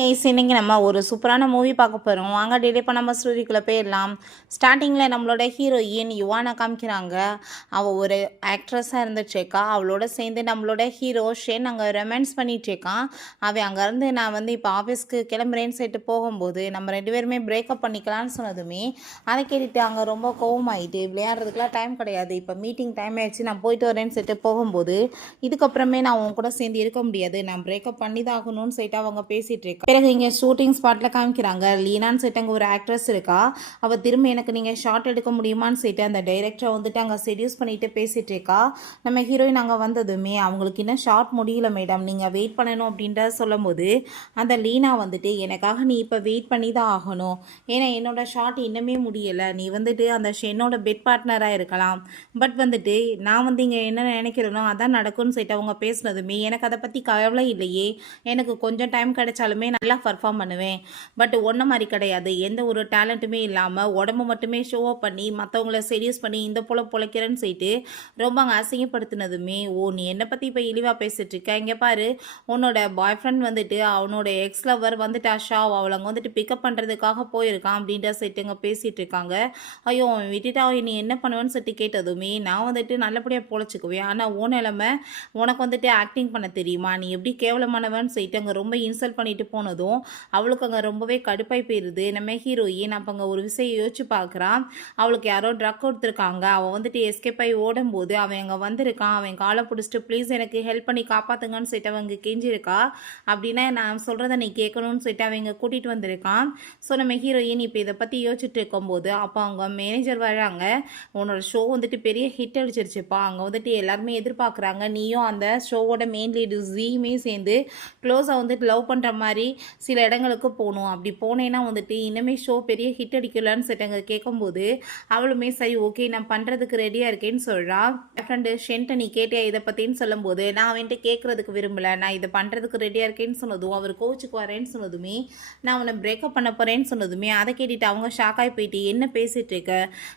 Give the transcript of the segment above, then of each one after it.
Ace இன்னைக்கு நம்ம ஒரு சூப்பரான மூவி பார்க்க போகிறோம் வாங்க டிலே பண்ணாமல் ஸ்டோரிக்குள்ளே போயிடலாம். ஸ்டார்டிங்கில் நம்மளோட ஹீரோயின் யுவானை காமிக்கிறாங்க. அவள் ஒரு ஆக்ட்ரஸாக இருந்துச்சுக்கா அவளோட சேர்ந்து நம்மளோட ஹீரோ ஷேன் அங்கே ரொமான்ஸ் பண்ணிகிட்ருக்கான் அவன் அங்கேருந்து நான் வந்து இப்போ ஆஃபீஸ்க்கு கிளம்புறேன்னு சொல்லிட்டு போகும்போது நம்ம ரெண்டு பேருமே பிரேக்கப் பண்ணிக்கலாம்னு சொன்னதுமே அதை கேட்டுட்டு அங்கே ரொம்ப கோவமாயிட்டு விளையாடுறதுக்குலாம் டைம் கிடையாது. இப்போ மீட்டிங் டைம் ஆயிடுச்சு நான் போயிட்டு வரேன்னு சொல்லிட்டு போகும்போது இதுக்கப்புறமே நான் உன் கூட சேர்ந்து இருக்க முடியாது. நான் பிரேக்கப் பண்ணி தான் ஆகணும்னு சொல்லிட்டு அவங்க பேசிகிட்டு பிறகு இங்கே ஷூட்டிங் ஸ்பாட்டில் காமிக்கிறாங்க. லீனான்னு சொல்லிட்டு அங்கே ஒரு ஆக்ட்ரஸ் இருக்கா. அவள் திரும்ப எனக்கு நீங்கள் ஷார்ட் எடுக்க முடியுமான்னு சொல்லிட்டு அந்த டைரக்டரை வந்துட்டு அங்கே செடியூஸ் பண்ணிட்டு பேசிகிட்டு இருக்கா. நம்ம ஹீரோயின் அங்கே வந்ததுமே அவங்களுக்கு இன்னும் ஷார்ட் முடியல மேடம் நீங்கள் வெயிட் பண்ணணும் அப்படின்ற சொல்லும்போது அந்த லீனா வந்துட்டு எனக்காக நீ இப்போ வெயிட் பண்ணி தான் ஆகணும். ஏன்னா என்னோட ஷார்ட் இன்னுமே முடியலை. நீ வந்துட்டு அந்த என்னோட பெட் பார்ட்னராக இருக்கலாம். பட் வந்துட்டு நான் வந்து இங்கே என்ன நினைக்கிறேனோ அதான் நடக்கும்னு சொல்லிட்டு அவங்க பேசுனதுமே எனக்கு அதை பற்றி கவலை இல்லையே. எனக்கு கொஞ்சம் டைம் கிடைச்சாலுமே நல்லா பர்ஃபார்ம் பண்ணுவேன். பட் ஒன்றை மாதிரி கிடையாது. எந்த ஒரு டேலண்ட்டுமே இல்லாமல் உடம்பு மட்டுமே ஷோ அப் பண்ணி மற்றவங்கள செடியூஸ் பண்ணி இந்த போல் பொழைக்கிறேன்னு சொல்லிட்டு ரொம்ப அங்கே அசிங்கப்படுத்தினதுமே ஓ நீ என்னை பற்றி இப்போ இழிவாக பேசிட்டு இருக்க? இங்கே பாரு உன்னோட பாய் ஃப்ரெண்ட் வந்துட்டு அவனோட எக்ஸ் லவர் வந்துட்டு ஷா அவளை அங்கே வந்துட்டு பிக்கப் பண்ணுறதுக்காக போயிருக்கான் அப்படின்ற சொல்லிட்டு அங்கே பேசிகிட்டு இருக்காங்க. ஐயோ அவன் விட்டுட்டு அவன் நீ என்ன பண்ணுவேன்னு சொல்லிட்டு கேட்டதுமே நான் வந்துட்டு நல்லபடியாக பொழைச்சிக்குவேன். ஆனால் உன் நிலமை உனக்கு வந்துட்டு ஆக்டிங் பண்ண தெரியுமா? நீ எப்படி கேவலமானவன்னு சொல்லிட்டு அங்கே ரொம்ப இன்சல்ட் பண்ணிட்டு போனதும் அவளுக்கு அங்கே ரொம்பவே கடுப்பாய் போயிடுது நம்ம ஹீரோயின் அப்போ அங்கே ஒரு விஷயம் யோசிச்சு பார்க்குறான் அவளுக்கு யாரோ ட்ரக் கொடுத்துருக்காங்க. அவன் வந்துட்டு எஸ்கேப் ஆகி ஓடும்போது அவன் அங்கே வந்திருக்கான். அவன் காலை பிடிச்சிட்டு ப்ளீஸ் எனக்கு ஹெல்ப் பண்ணி காப்பாற்றுங்கன்னு சொல்லிட்டு அவங்க கெஞ்சிருக்கா. அப்படின்னா நான் சொல்கிறத நீ கேட்கணும்னு சொல்லிட்டு அவங்க கூட்டிகிட்டு வந்திருக்கான். ஸோ நம்ம ஹீரோயின் இப்போ இதை பற்றி யோசிச்சுட்டு இருக்கும்போது அப்போ அவங்க மேனேஜர் வராங்க. உன்னோட ஷோ வந்துட்டு பெரிய ஹிட் அடிச்சிருச்சுப்பா. அங்கே வந்துட்டு எல்லாருமே எதிர்பார்க்குறாங்க. நீயும் அந்த ஷோவோட மெயின் லீடு ஜீயுமே சேர்ந்து க்ளோஸாக வந்துட்டு லவ் பண்ணுற மாதிரி சில இடங்களுக்கு போகணும் அப்படி போனேன்னா வந்துட்டு இன்னுமே ஷோ பெரிய ஹிட் அடிக்கலான்னு சொல்லிட்டு கேட்கும்போது அவளுமே சரி ஓகே நான் பண்ணுறதுக்கு ரெடியாக இருக்கேன்னு சொல்கிறான் ஃப்ரெண்டு ஷென்ட்டை நீ கேட்டியா இதை பற்றின்னு சொல்லும்போது நான் அவன்ட்டு கேட்குறதுக்கு விரும்பலை. நான் இதை பண்ணுறதுக்கு ரெடியாக இருக்கேன்னு சொன்னதும் அவர் கோச்சுக்கு வரேன்னு சொன்னதுமே நான் அவனை பிரேக்கப் பண்ண போகிறேன்னு சொன்னதுமே அதை கேட்டுட்டு அவங்க ஷாக்காகி போயிட்டு என்ன பேசிகிட்டு இருக்க?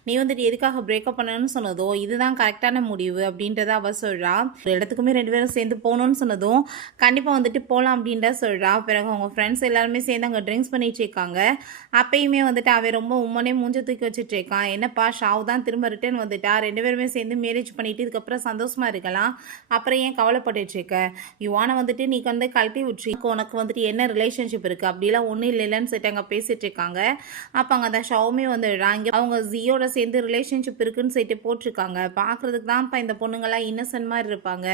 நீ வந்துட்டு எதுக்காக பிரேக்கப் பண்ணணும்னு சொன்னதோ இதுதான் கரெக்டான முடிவு அப்படின்றத அவள் சொல்கிறா ஒரு இடத்துக்குமே ரெண்டு பேரும் சேர்ந்து போகணும்னு சொன்னதும் கண்டிப்பாக வந்துட்டு போகலாம் அப்படின்ற சொல்கிறா பிறகு அவங்க ஃப்ரெண்ட்ஸ் எல்லாருமே சேர்ந்து அங்கே ட்ரிங்க்ஸ் பண்ணிட்டு இருக்காங்க. அப்பயுமே வந்துட்டு அவன் ரொம்ப உம்மனே மூஞ்ச தூக்கி வச்சுட்டு இருக்கான். என்னப்பா ஷாவ் தான் திரும்ப ரிட்டர்ன் வந்துட்டா? ரெண்டு பேருமே சேர்ந்து மேரேஜ் பண்ணிட்டு இதுக்கப்புறம் சந்தோஷமாக இருக்கலாம். அப்புறம் ஏன் கவலைப்பட்டுட்டு இருக்க? யுவானை வந்துட்டு நீ வந்து கழட்டி விட்டுரு. உனக்கு வந்துட்டு என்ன ரிலேஷன்ஷிப் இருக்குது அப்படிலாம் ஒன்றும் இல்லைன்னு சொல்லிட்டு அங்கே பேசிகிட்டு இருக்காங்க. அப்போ அங்கே அந்த ஷாவுமே வந்துடுறாங்க அவங்க ஜியோட சேர்ந்து ரிலேஷன்ஷிப் இருக்குன்னு சொல்லிட்டு போட்டிருக்காங்க. பார்க்குறதுக்கு தான் இப்போ இந்த பொண்ணுங்களாம் இன்னசென்ட் மாதிரி இருப்பாங்க.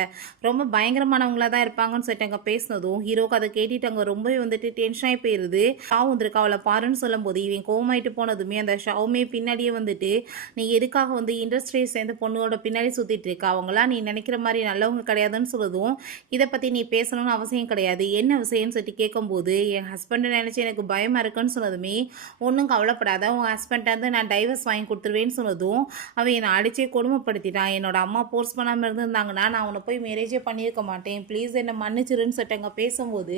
ரொம்ப பயங்கரமானவங்களா தான் இருப்பாங்கன்னு சொல்லிட்டு அங்கே பேசினதும் ஹீரோக்கு அதை கேட்டுட்டு அங்கே ரொம்ப ரொம்பவே வந்துட்டு டென்ஷனாகி போயிடுது போயிருது. ஷாவ் வந்துருக்கு. அவளை பாருன்னு சொல்லும்போது இவன் கோமாயிட்டு போனதுமே அந்த ஷாவுமே பின்னாடியே வந்துட்டு நீ எதுக்காக வந்து இண்டஸ்ட்ரியை சேர்ந்த பொண்ணோட பின்னாடி சுற்றிட்டு இருக்க? அவங்களாம் நீ நினைக்கிற மாதிரி நல்லவங்க கிடையாதுன்னு சொல்லுதும் இதை பற்றி நீ பேசணும்னு அவசியம் கிடையாது. என்ன விஷயம்னு சொல்லிட்டு கேட்கும்போது என் ஹஸ்பண்டை நினச்சி எனக்கு பயமாக இருக்குன்னு சொன்னதுமே ஒன்றும் கவலைப்படாத. உன் ஹஸ்பண்ட்டை வந்து நான் டைவர்ஸ் வாங்கி கொடுத்துருவேன்னு சொன்னதும் அவன் என்னை அடிச்சே கொடுமைப்படுத்திட்டான். என்னோட அம்மா போர்ஸ் பண்ணாமல் இருந்திருந்தாங்கன்னா நான் அவனை போய் மேரேஜே பண்ணியிருக்க மாட்டேன். ப்ளீஸ் என்னை மன்னிச்சிருன்னு சொல்லிட்டு அங்கே பேசும்போது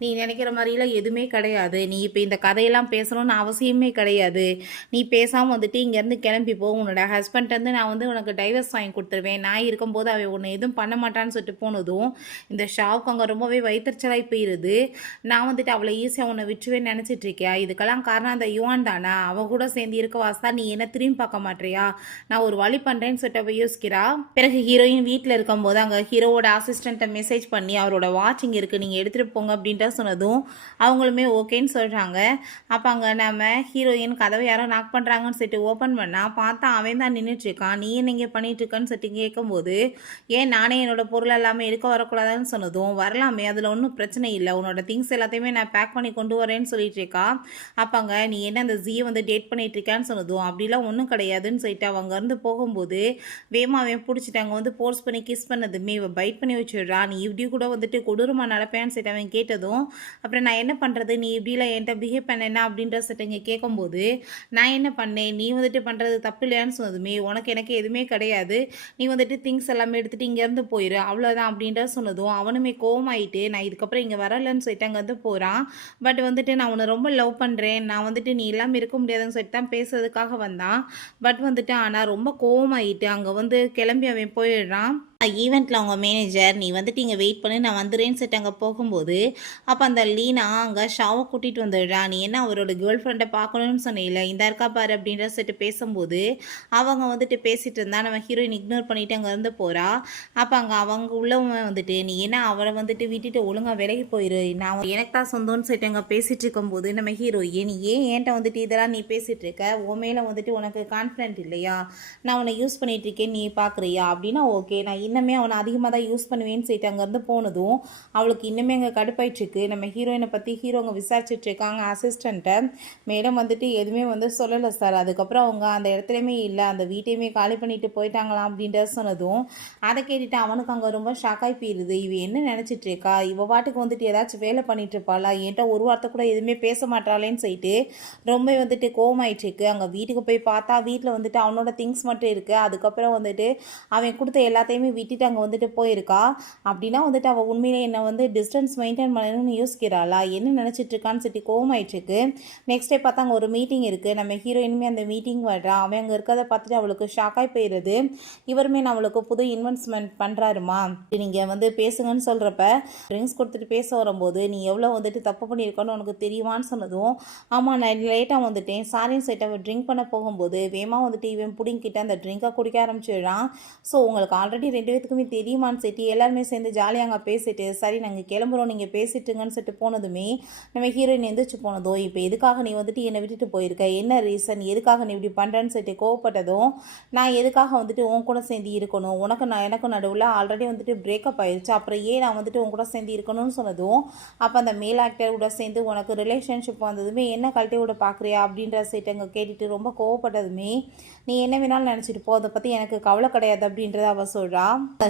நீ நினைக்கிற மாதிரிலாம் எதுவுமே கிடையாது. நீ இப்போ இந்த கதையெல்லாம் பேசணும்னு அவசியமே கிடையாது. நீ பேசாமல் வந்துட்டு இங்கேருந்து கிளம்பி போ. உன்னோட ஹஸ்பண்ட்லேருந்து நான் வந்து உனக்கு டைவர்ஸ் வாங்கி கொடுத்துருவேன். நான் இருக்கும்போது அவன் உன்னை எதுவும் பண்ண மாட்டான்னு சொல்லிட்டு போனதும் இந்த ஷாவுக்கு அங்கே ரொம்பவே வைத்தறிச்சலாகி போயிடுது நான் வந்துட்டு அவளை ஈஸியாக உன்னை விட்டுவேன்னு நினச்சிட்டு இருக்கியா? இதுக்கெல்லாம் காரணம் அந்த யுவான் தானே? அவன் கூட சேர்ந்து இருக்க வாசா நீ என்ன திரும்பி பார்க்க மாட்டியா நான் ஒரு வழி பண்ணுறேன்னு சொல்லிட்டு அவ யோசிக்கிறா. பிறகு ஹீரோயின் வீட்டில் இருக்கும்போது அங்கே ஹீரோவோட அசிஸ்டண்ட்டை மெசேஜ் பண்ணி அவரோட வாட்சிங் இருக்குது நீங்கள் எடுத்துகிட்டு போங்க அப்படின்ட்டு சொன்னது சொன்னதும் அவங்களுமே ஓகேன்னு சொல்கிறாங்க அப்போ அங்கே நம்ம ஹீரோயின் கதவை யாரோ நாக் பண்ணுறாங்கன்னு சொல்லிட்டு ஓப்பன் பண்ணால் பார்த்தா அவன் தான் நின்றுட்டுருக்கான் நீ என்ன இங்கே பண்ணிகிட்ருக்கன்னு சொல்லிட்டு கேட்கும்போது ஏன் நானே என்னோட பொருள் எல்லாமே எடுக்க வரக்கூடாதுன்னு சொன்னதும் வரலாமே அதில் ஒன்றும் பிரச்சனை இல்லை. உன்னோட திங்ஸ் எல்லாத்தையுமே நான் பேக் பண்ணி கொண்டு வரேன்னு சொல்லிட்டு இருக்கா. அப்பாங்க நீ என்ன அந்த ஜியை வந்து டேட் பண்ணிகிட்ருக்கான்னு சொன்னதும் அப்படிலாம் ஒன்றும் கிடையாதுன்னு சொல்லிட்டு அவங்க இருந்து போகும்போது வேமாவே பிடிச்சிட்டு அங்கே வந்து போர்ஸ் பண்ணி கிஸ் பண்ணதுமே இவன் பைட் பண்ணி வச்சுடுறா. நீ இப்படி கூட வந்துட்டு கொடூரமாக நடப்பேன்னு சொல்லிட்டு அவன் கேட்டதும் அப்புறம் நான் என்ன பண்ணுறது நீ இப்படிலாம் என்கிட்ட பிஹேவ் பண்ணேன்னா அப்படின்ற சொல்லிட்டு இங்கே கேட்கும்போது நான் என்ன பண்ணேன்? நீ வந்துட்டு பண்ணுறது தப்பு இல்லையான்னு சொன்னதுமே உனக்கு எனக்கு எதுவுமே கிடையாது. நீ வந்துட்டு திங்ஸ் எல்லாமே எடுத்துகிட்டு இங்கேருந்து போயிரு. அவ்வளோதான் அப்படின்ற சொன்னதும் அவனுமே கோவமாயிட்டு நான் இதுக்கப்புறம் இங்கே வரலன்னு சொல்லிட்டு அங்கேருந்து போகிறான் பட் வந்துட்டு நான் உன்னை ரொம்ப லவ் பண்ணுறேன் நான் வந்துட்டு நீ இல்லாமல் இருக்க முடியாதுன்னு சொல்லிட்டு தான் பேசுறதுக்காக வந்தான். பட் வந்துட்டு ஆனால் ரொம்ப கோவமாயிட்டு அங்கே வந்து கிளம்பி அவன் போயிடுறான். ஈவெண்ட்டில் அவங்க மேனேஜர் நீ வந்துட்டு இங்கே வெயிட் பண்ணி நான் வந்துடுறேன்னு சொல்லிட்டு அங்கே போகும்போது அப்போ அந்த லீனா அங்கே ஷாவை கூட்டிகிட்டு வந்துடுறா. நீ என்ன அவரோட கேர்ள் ஃப்ரெண்டை பார்க்கணும்னு சொன்னீல இந்த இருக்கா பாரு அப்படின்ற சொல்லிட்டு பேசும்போது அவங்க வந்துட்டு பேசிகிட்டு இருந்தா நம்ம ஹீரோயின் இக்னோர் பண்ணிட்டு அங்கே இருந்து போகிறா அப்போ அங்கே அவங்க உள்ளவங்க வந்துட்டு நீ என்ன அவளை வந்துட்டு விட்டுட்டு ஒழுங்காக விலகி போயிரு. நான் எனக்கு தான் சொந்தம்னு சொல்லிட்டு அங்கே பேசிகிட்டு இருக்கும்போது நம்ம ஹீரோயின் ஏன் ஏன்ட்ட வந்துட்டு இதெல்லாம் நீ பேசிகிட்டு இருக்க? உன் மேலே வந்துட்டு உனக்கு கான்ஃபிடென்ட் இல்லையா? நான் உன்னை யூஸ் பண்ணிட்டு இருக்கேன் நீ பார்க்குறியா அப்படின்னா ஓகே நான் இன்னமே அவனை அதிகமாக தான் யூஸ் பண்ணுவேன்னு சொல்லிட்டு அங்கேருந்து போனதும் அவளுக்கு இன்னுமே அங்கே கடுப்பாயிட்டுருக்கு. நம்ம ஹீரோயினை பற்றி ஹீரோங்க விசாரிச்சிட்ருக்காங்க அசிஸ்டண்ட்டை மேடம் வந்துட்டு எதுவுமே வந்து சொல்லலை சார் அதுக்கப்புறம் அவங்க அந்த இடத்துலையுமே இல்லை அந்த வீட்டையுமே காலி பண்ணிட்டு போயிட்டாங்களாம் அப்படின்ற சொன்னதும் அதை கேட்டுட்டு அவனுக்கு அங்கே ரொம்ப ஷாக்காய் போயிருது. இவ என்ன நினச்சிட்டு இருக்கா? இவ பாட்டுக்கு வந்துட்டு ஏதாச்சும் வேலை பண்ணிட்டு இருப்பாளா? என்கிட்ட ஒரு வார்த்தை கூட எதுவுமே பேச மாட்டாளேன்னு சொல்லிட்டு ரொம்ப வந்துட்டு கோவமாயிட்டு இருக்கு அங்கே வீட்டுக்கு போய் பார்த்தா வீட்டில் வந்துட்டு அவனோட திங்ஸ் மட்டும் இருக்குது அதுக்கப்புறம் வந்துட்டு அவன் கொடுத்த எல்லாத்தையுமே விட்டுட்டு அங்கே வந்துட்டு போயிருக்கா? அப்படின்னா வந்துட்டு அவள் உண்மையிலே என்னை வந்து டிஸ்டன்ஸ் மெயின்டைன் பண்ணணும்னு யோசிக்கிறாளா? என்ன நினச்சிட்டு இருக்கான்னு சொல்லி கோவமாயிட்டு இருக்கு நெக்ஸ்ட் டே பார்த்தா அங்கே ஒரு மீட்டிங் இருக்குது நம்ம ஹீரோயினுமே அந்த மீட்டிங் வர்றா. அவன் அங்கே இருக்கிறத பார்த்துட்டு அவளுக்கு ஷாக்காய் போயிடுது இவருமே நான் அவளுக்கு புது இன்வெஸ்ட்மெண்ட் பண்ணுறாருமா நீங்கள் வந்து பேசுங்கன்னு சொல்கிறப்ப ட்ரிங்க்ஸ் கொடுத்துட்டு பேச வரும்போது நீ எவ்வளோ வந்துட்டு தப்பு பண்ணியிருக்கோன்னு உனக்கு தெரியுமான்னு சொன்னதும் ஆமாம் நான் லேட்டாக வந்துட்டேன். சாரின்னு சொல்லிட்டு அவன் ட்ரிங்க் பண்ண போகும்போது வேமா வந்துட்டு இவன் பிடிங்கிட்டு அந்த ட்ரிங்கை குடிக்க ஆரம்பிச்சிடுறான். ஸோ உங்களுக்கு ஆல்ரெடி ரெண்டு பேத்துக்குமே தெரியுமான்னு சொல்லிட்டு எல்லாருமே சேர்ந்து ஜாலியாக அங்கே பேசிட்டு சரி நாங்கள் கிளம்புறோம் நீங்கள் பேசிட்டுங்கன்னு சொல்லிட்டு போனதுமே நம்ம ஹீரோயின் எந்திரிச்சு போனதோ இப்போ எதுக்காக நீ வந்துட்டு என்னை விட்டுட்டு போயிருக்க? என்ன ரீசன் எதுக்காக நீ இப்படி பண்ணுறேன்னு சொல்லிட்டு கோவப்பட்டதும் நான் எதுக்காக வந்துட்டு உன் கூட சேர்ந்து இருக்கணும்? உனக்கு நான் எனக்கும் நடுவில் ஆல்ரெடி வந்துட்டு பிரேக்கப் ஆயிடுச்சு அப்புறம் ஏன் நான் வந்துட்டு உன் கூட சேர்ந்து இருக்கணும்னு சொன்னதும் அப்போ அந்த மேல் ஆக்டர் கூட சேர்ந்து உனக்கு ரிலேஷன்ஷிப் வந்ததுமே என்ன கழட்டி விட பார்க்குறியா அப்படின்ற சைட்டு அங்கே கேட்டுட்டு ரொம்ப கோவப்பட்டதுமே நீ என்ன வேணாலும் நினச்சிட்டு போ. அதை பற்றி எனக்கு கவலை கிடையாது அப்படின்றத அவள் சொல்கிறா